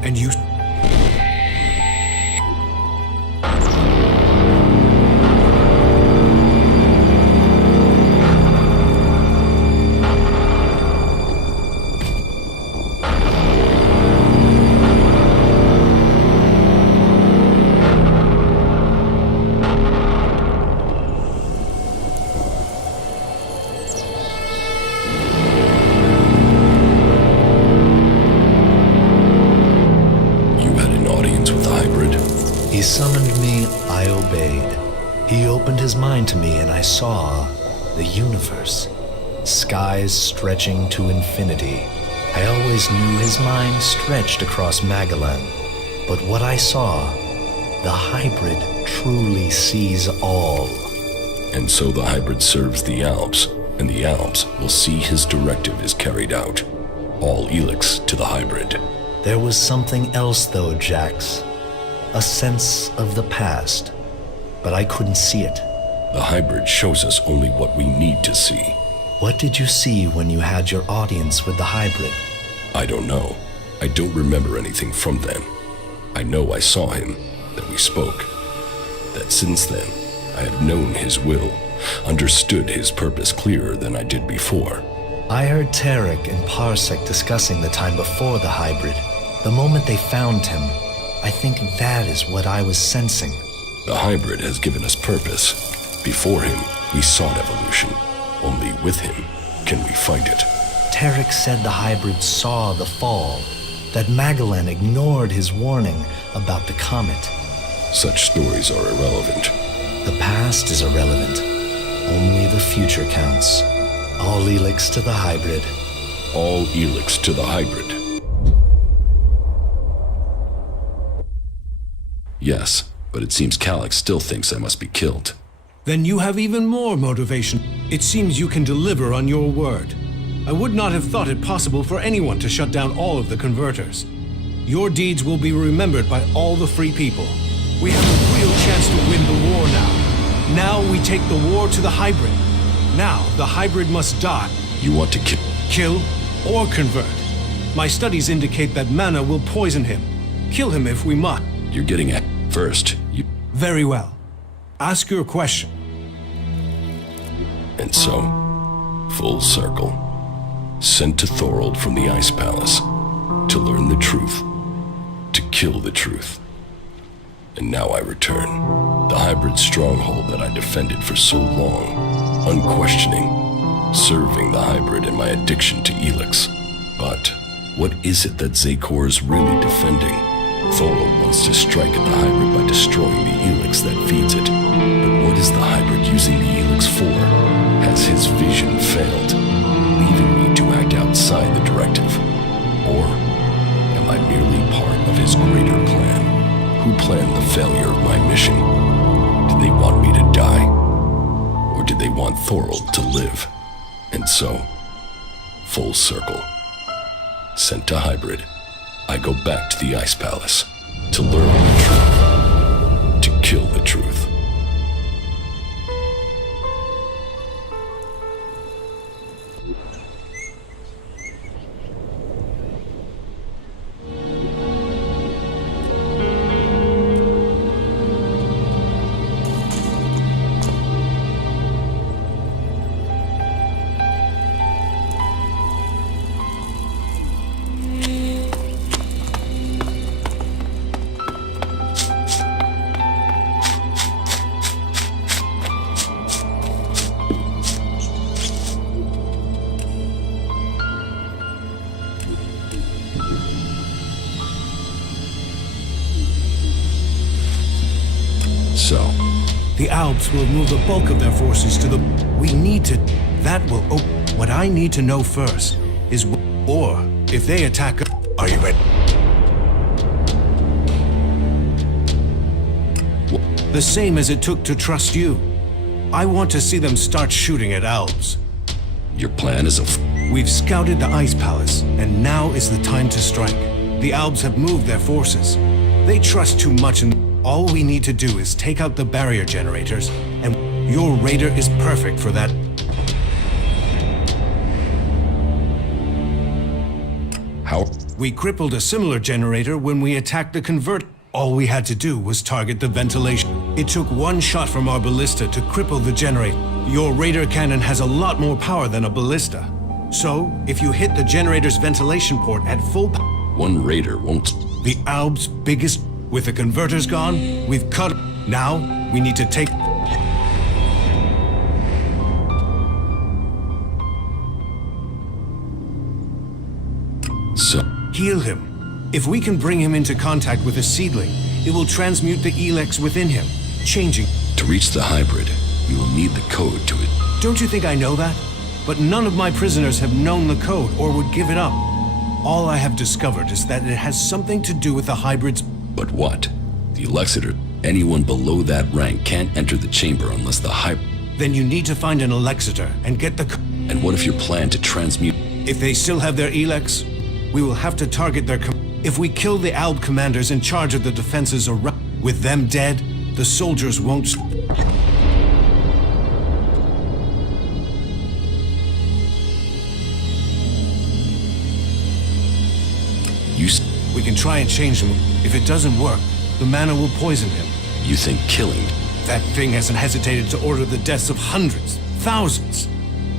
And you... He summoned me, I obeyed. He opened his mind to me and I saw the universe. Skies stretching to infinity. I always knew his mind stretched across Magellan. But what I saw, the hybrid truly sees all. And so the hybrid serves the Alps, and the Alps will see his directive is carried out. All Elex to the hybrid. There was something else though, Jax. A sense of the past, but I couldn't see it. The hybrid shows us only what we need to see. What did you see when you had your audience with the hybrid? I don't know. I don't remember anything from then. I know I saw him, that we spoke. That since then, I have known his will, understood his purpose clearer than I did before. I heard Tarek and Parsec discussing the time before the hybrid. The moment they found him, I think that is what I was sensing. The hybrid has given us purpose. Before him, we sought evolution. Only with him can we find it. Tarek said the hybrid saw the fall, that Magellan ignored his warning about the comet. Such stories are irrelevant. The past is irrelevant. Only the future counts. All Elex to the hybrid. All Elex to the hybrid. Yes, but it seems Elex still thinks I must be killed. Then you have even more motivation. It seems you can deliver on your word. I would not have thought it possible for anyone to shut down all of the converters. Your deeds will be remembered by all the free people. We have a real chance to win the war now. Now we take the war to the hybrid. Now the hybrid must die. You want to kill? Kill or convert. My studies indicate that mana will poison him. Kill him if we must. You're getting at first. You... Very well. Ask your question. And so, full circle. Sent to Thorold from the Ice Palace to learn the truth, to kill the truth. And now I return. The hybrid stronghold that I defended for so long, unquestioning, serving the hybrid in my addiction to Elex. But what is it that Zakor is really defending? Thorold wants to strike at the hybrid by destroying the Elex that feeds it. But what is the hybrid using the Elex for? Has his vision failed, leaving me to act outside the directive? Or am I merely part of his greater plan? Who planned the failure of my mission? Did they want me to die? Or did they want Thorold to live? And so, full circle. Sent to hybrid, I go back to the Ice Palace to learn the truth, to kill the truth. So? The Alps will move the bulk of their forces to the... We need to... That will... What I need to know first is... Or, if they attack... Are you ready? The same as it took to trust you. I want to see them start shooting at Alps. Your plan is We've scouted the Ice Palace, and now is the time to strike. The Alps have moved their forces. They trust too much, and all we need to do is take out the barrier generators, and your raider is perfect for that. How? We crippled a similar generator when we attacked the converter. All we had to do was target the ventilation. It took one shot from our ballista to cripple the generator. Your raider cannon has a lot more power than a ballista. So, if you hit the generator's ventilation port at full power... One raider won't... The Alb's biggest... With the converters gone, we've cut... Now, we need to take... So... Heal him. If we can bring him into contact with a seedling, it will transmute the Elex within him, changing... To reach the hybrid, you will need the code to it. Don't you think I know that? But none of my prisoners have known the code or would give it up. All I have discovered is that it has something to do with the hybrids... But what? The Elexitor. Anyone below that rank can't enter the chamber unless the hybrid... Then you need to find an Elexitor and get the... And what if your plan to transmute... If they still have their Elex, we will have to target their... If we kill the Alb commanders in charge of the defenses around... With them dead, the soldiers won't... We can try and change him. If it doesn't work, the mana will poison him. You think killing... That thing hasn't hesitated to order the deaths of hundreds, thousands.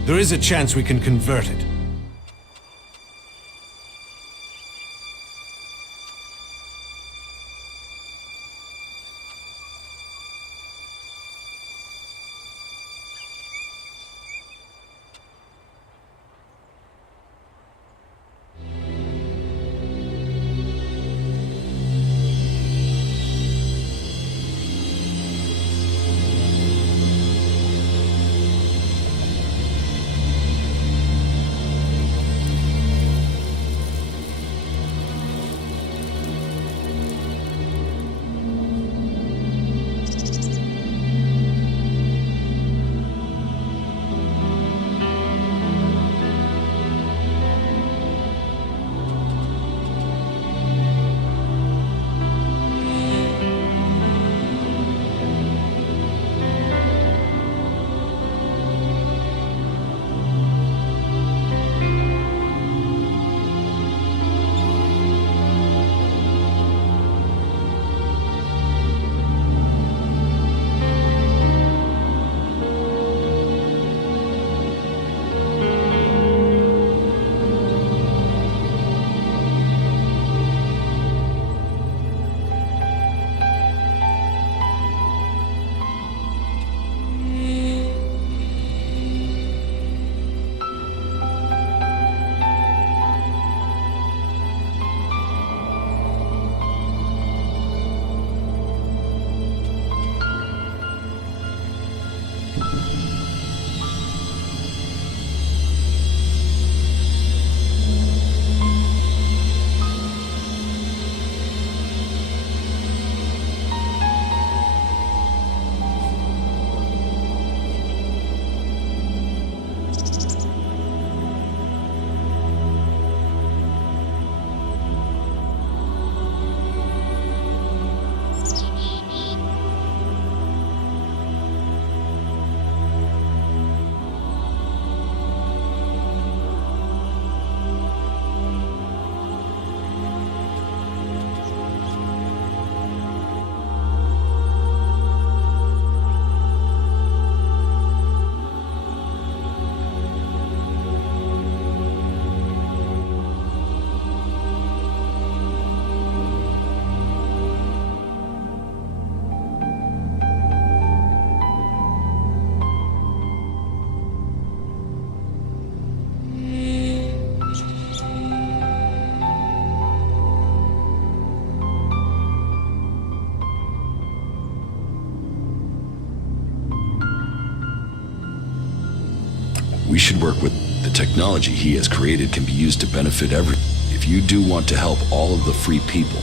There is a chance we can convert it. should work with the technology he has created can be used to benefit everyone. If you do want to help all of the free people,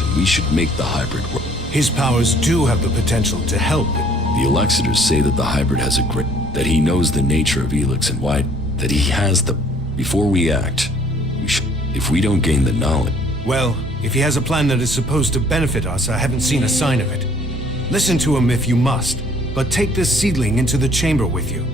then we should make the hybrid work. His powers do have the potential to help. The Elexitors say that the hybrid has a great... that he knows the nature of Elex and why... that he has the... Before we act, we should... If we don't gain the knowledge... Well, if he has a plan that is supposed to benefit us, I haven't seen a sign of it. Listen to him if you must, but take this seedling into the chamber with you.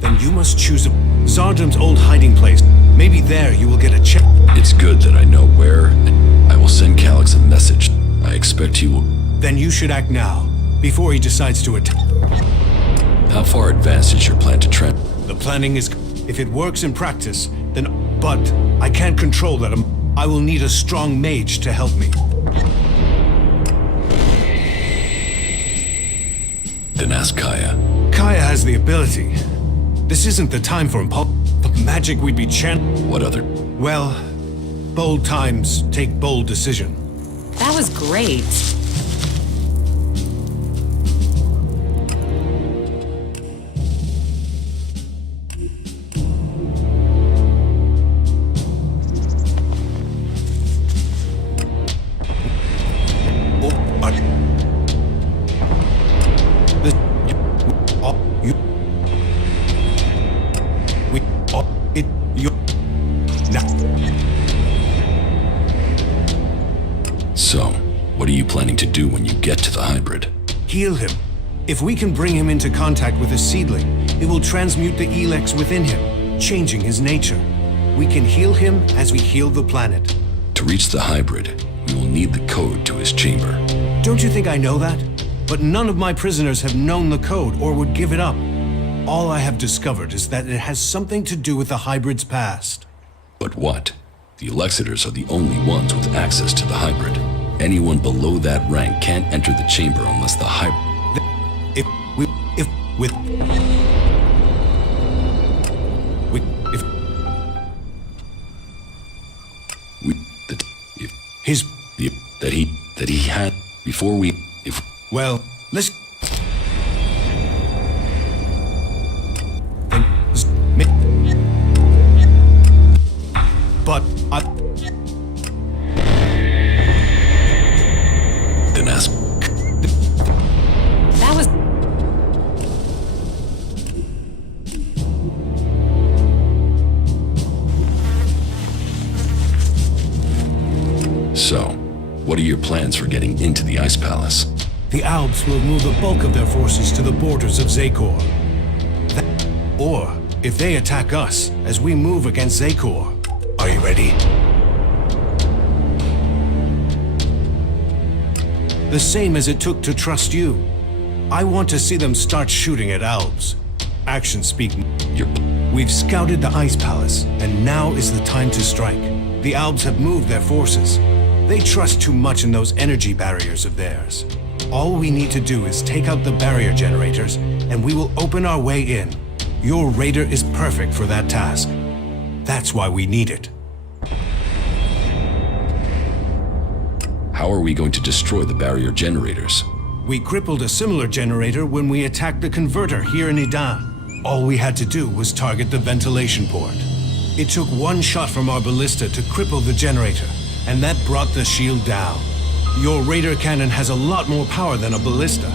Then you must choose Zardum's old hiding place. Maybe there you will get a check. It's good that I know where, and I will send Calyx a message. I expect he will... Then you should act now, before he decides to attack. How far advanced is your plan to trend? The planning is... If it works in practice, then... But I can't control that. I will need a strong mage to help me. Then ask Kaya. Kaya has the ability. This isn't the time for the magic we'd be What other? Well, bold times take bold decision. That was great. So, what are you planning to do when you get to the hybrid? Heal him. If we can bring him into contact with a seedling, it will transmute the Elex within him, changing his nature. We can heal him as we heal the planet. To reach the hybrid, we will need the code to his chamber. Don't you think I know that? But none of my prisoners have known the code or would give it up. All I have discovered is that it has something to do with the hybrid's past. But what? The Elexitors are the only ones with access to the hybrid. Anyone below that rank can't enter the chamber unless the hybrid... That he had before we... If... Well, let's... But I... Then ask... That was... So, what are your plans for getting into the Ice Palace? The Alps will move the bulk of their forces to the borders of Zakor. Or, if they attack us, as we move against Zakor. Are you ready? The same as it took to trust you. I want to see them start shooting at Alps. Actions speak. We've scouted the Ice Palace, and now is the time to strike. The Alps have moved their forces. They trust too much in those energy barriers of theirs. All we need to do is take out the barrier generators, and we will open our way in. Your raider is perfect for that task. That's why we need it. How are we going to destroy the barrier generators? We crippled a similar generator when we attacked the converter here in Idan. All we had to do was target the ventilation port. It took one shot from our ballista to cripple the generator, and that brought the shield down. Your radar cannon has a lot more power than a ballista.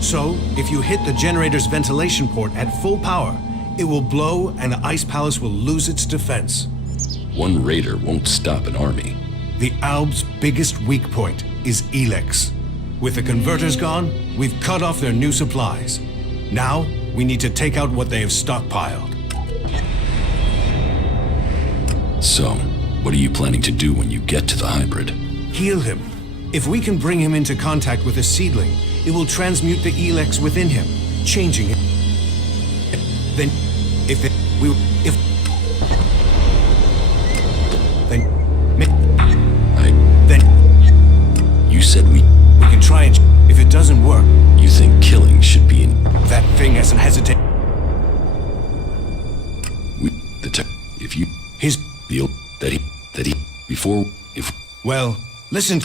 So, if you hit the generator's ventilation port at full power, it will blow and the Ice Palace will lose its defense. One raider won't stop an army. The Alb's biggest weak point is Elex. With the converters gone, we've cut off their new supplies. Now, we need to take out what they have stockpiled. So, what are you planning to do when you get to the hybrid? Heal him. If we can bring him into contact with a seedling, it will transmute the Elex within him, changing it. Then, You said we can try and if it doesn't work. You think killing should be in... That thing hasn't hesitated. If you... His... That he... Before... If... Well, listen.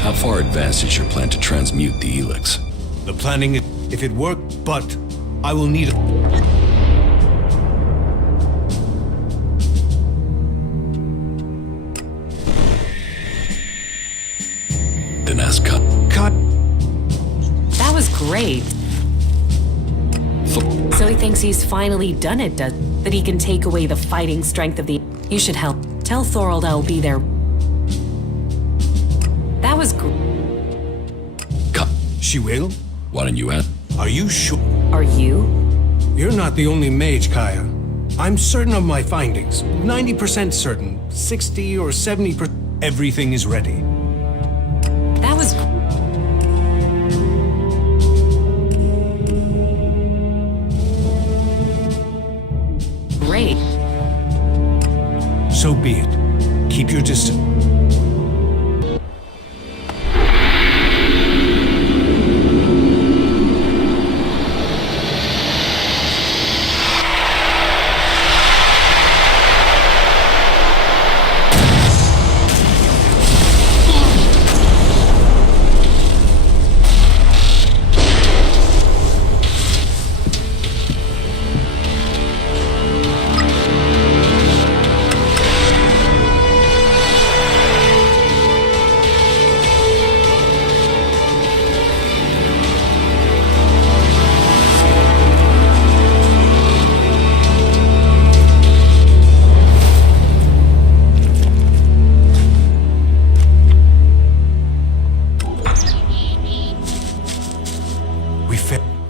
How far advanced is your plan to transmute the Elex? The planning, if it worked, but I will need... Then ask Cut. Cut. That was great. So he thinks he's finally done it, that he can take away the fighting strength of the... You should help. Tell Thorold I'll be there. That was Cut. She will? Why don't you ask? Are you sure? Are you? You're not the only mage, Kaya. I'm certain of my findings. 90% certain. 60 or 70%. Everything is ready. That was... great. So be it. Keep your distance.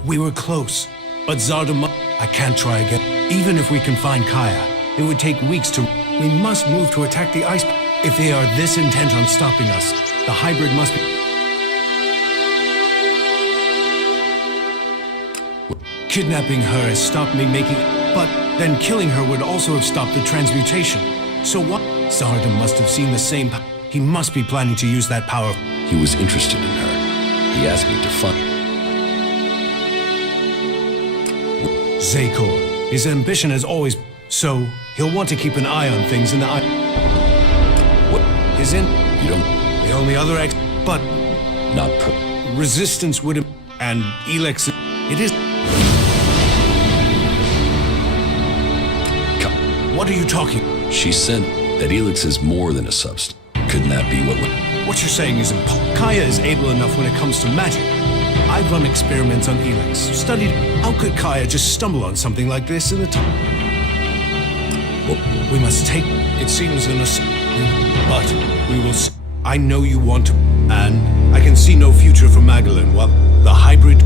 We were close, but Zardama... I can't try again. Even if we can find Kaya, it would take weeks to... We must move to attack the ice... If they are this intent on stopping us, the hybrid must be... Kidnapping her has stopped me making... But then killing her would also have stopped the transmutation. So what? Zardam must have seen the same... He must be planning to use that power. He was interested in her. He asked me to find... Zakor. His ambition has always... So, he'll want to keep an eye on things in the eye... What is in... You don't... The only other But... Not Resistance would have... And Elex... It is... What are you talking... She said that Elex is more than a substance. Couldn't that be what... What you're saying is impossible. Kaya is able enough when it comes to magic. I've run experiments on Elex, studied... How could Kaya just stumble on something like this in the time? We must take... It seems in a... But we will... I know you want to... And I can see no future for Magdalene while the hybrid...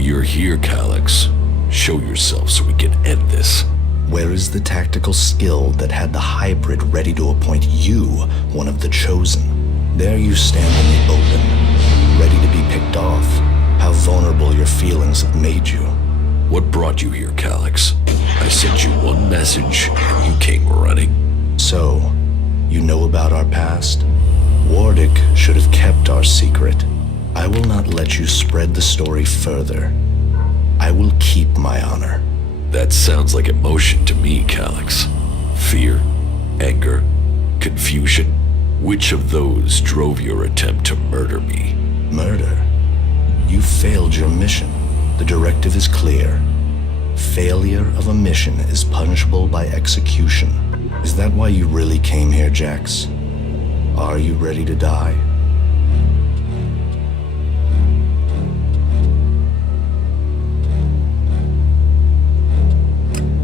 You're here, Calyx. Show yourself so we can end this. Where is the tactical skill that had the hybrid ready to appoint you one of the chosen? There you stand in the open, ready to be picked off. How vulnerable your feelings have made you. What brought you here, Calyx? I sent you one message, and you came running. So, you know about our past? Wardick should have kept our secret. I will not let you spread the story further. I will keep my honor. That sounds like emotion to me, Calyx. Fear, anger, confusion. Which of those drove your attempt to murder me? Murder? You failed your mission. The directive is clear. Failure of a mission is punishable by execution. Is that why you really came here, Jax? Are you ready to die?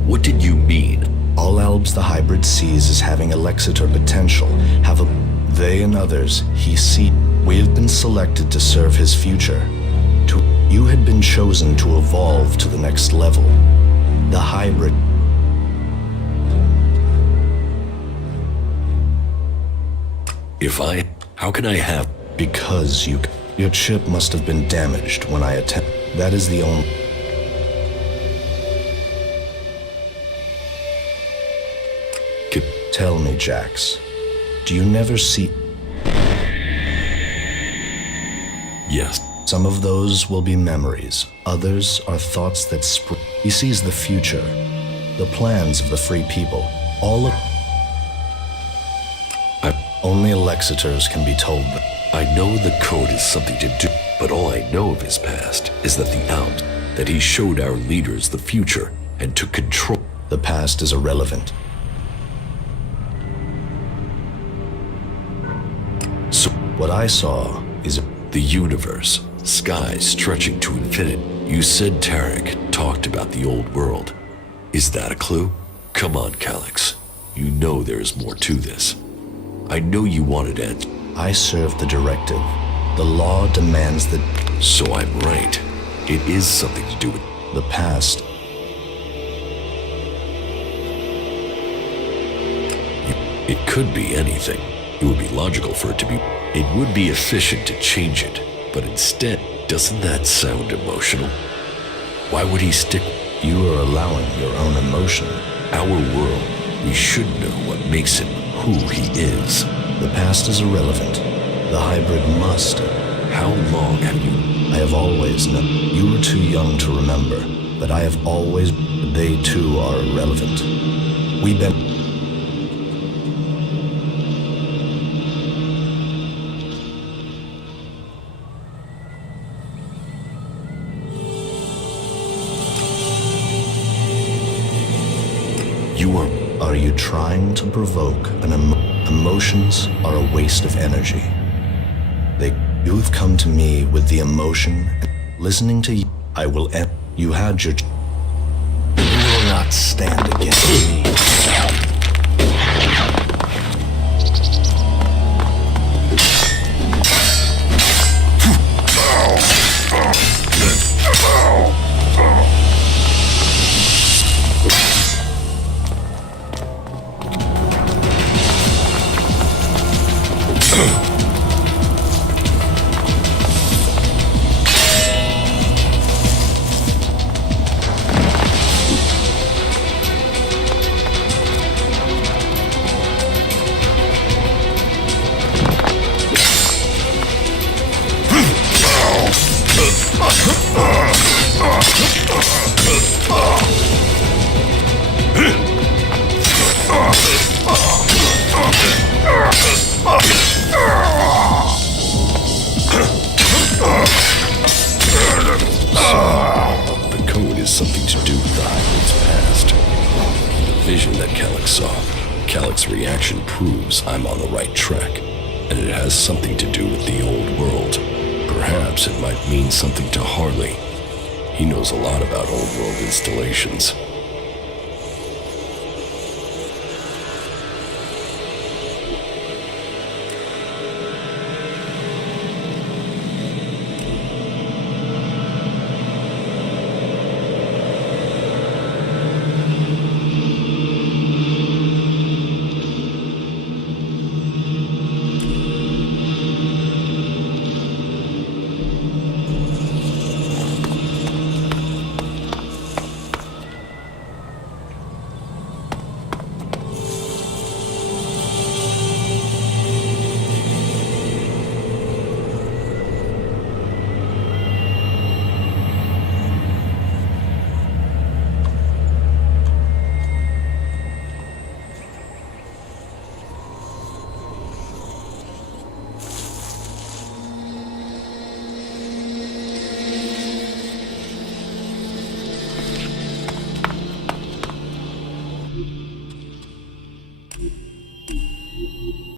What did you mean? All Albs the hybrid sees as having Alexitor potential have they and others he see. We have been selected to serve his future. You had been chosen to evolve to the next level. The hybrid. How can I have? Because your chip must have been damaged when I attempted. That is the only. Tell me, Jax, do you never see? Yes. Some of those will be memories. Others are thoughts that He sees the future, the plans of the free people. Only Alexitors can be told that. I know the code is something to do, but all I know of his past is that the Alps, that he showed our leaders the future and took control. The past is irrelevant. So what I saw is the universe, skies stretching to infinite. You said Tarek talked about the old world. Is that a clue? Come on, Calix. You know there is more to this. I know you wanted it. I serve the directive. The law demands that. So I'm right. It is something to do with the past. It could be anything. It would be logical for it to be. It would be efficient to change it, but instead, doesn't that sound emotional? Why would he stick? You are allowing your own emotion. Our world, we should know what makes him who he is. The past is irrelevant. The hybrid must. How long have you? I have always known. You were too young to remember, but I have always. They too are irrelevant. We've been. Are you trying to provoke an emotions are a waste of energy. You have come to me with the emotion. Listening to you, I will end. You had your. You will not stand against me. The code is something to do with the hybrid's past. The vision that Calix saw, Calix's reaction proves I'm on the right track, and it has something to do with the old world. Perhaps it might mean something to Harley. He knows a lot about old world installations.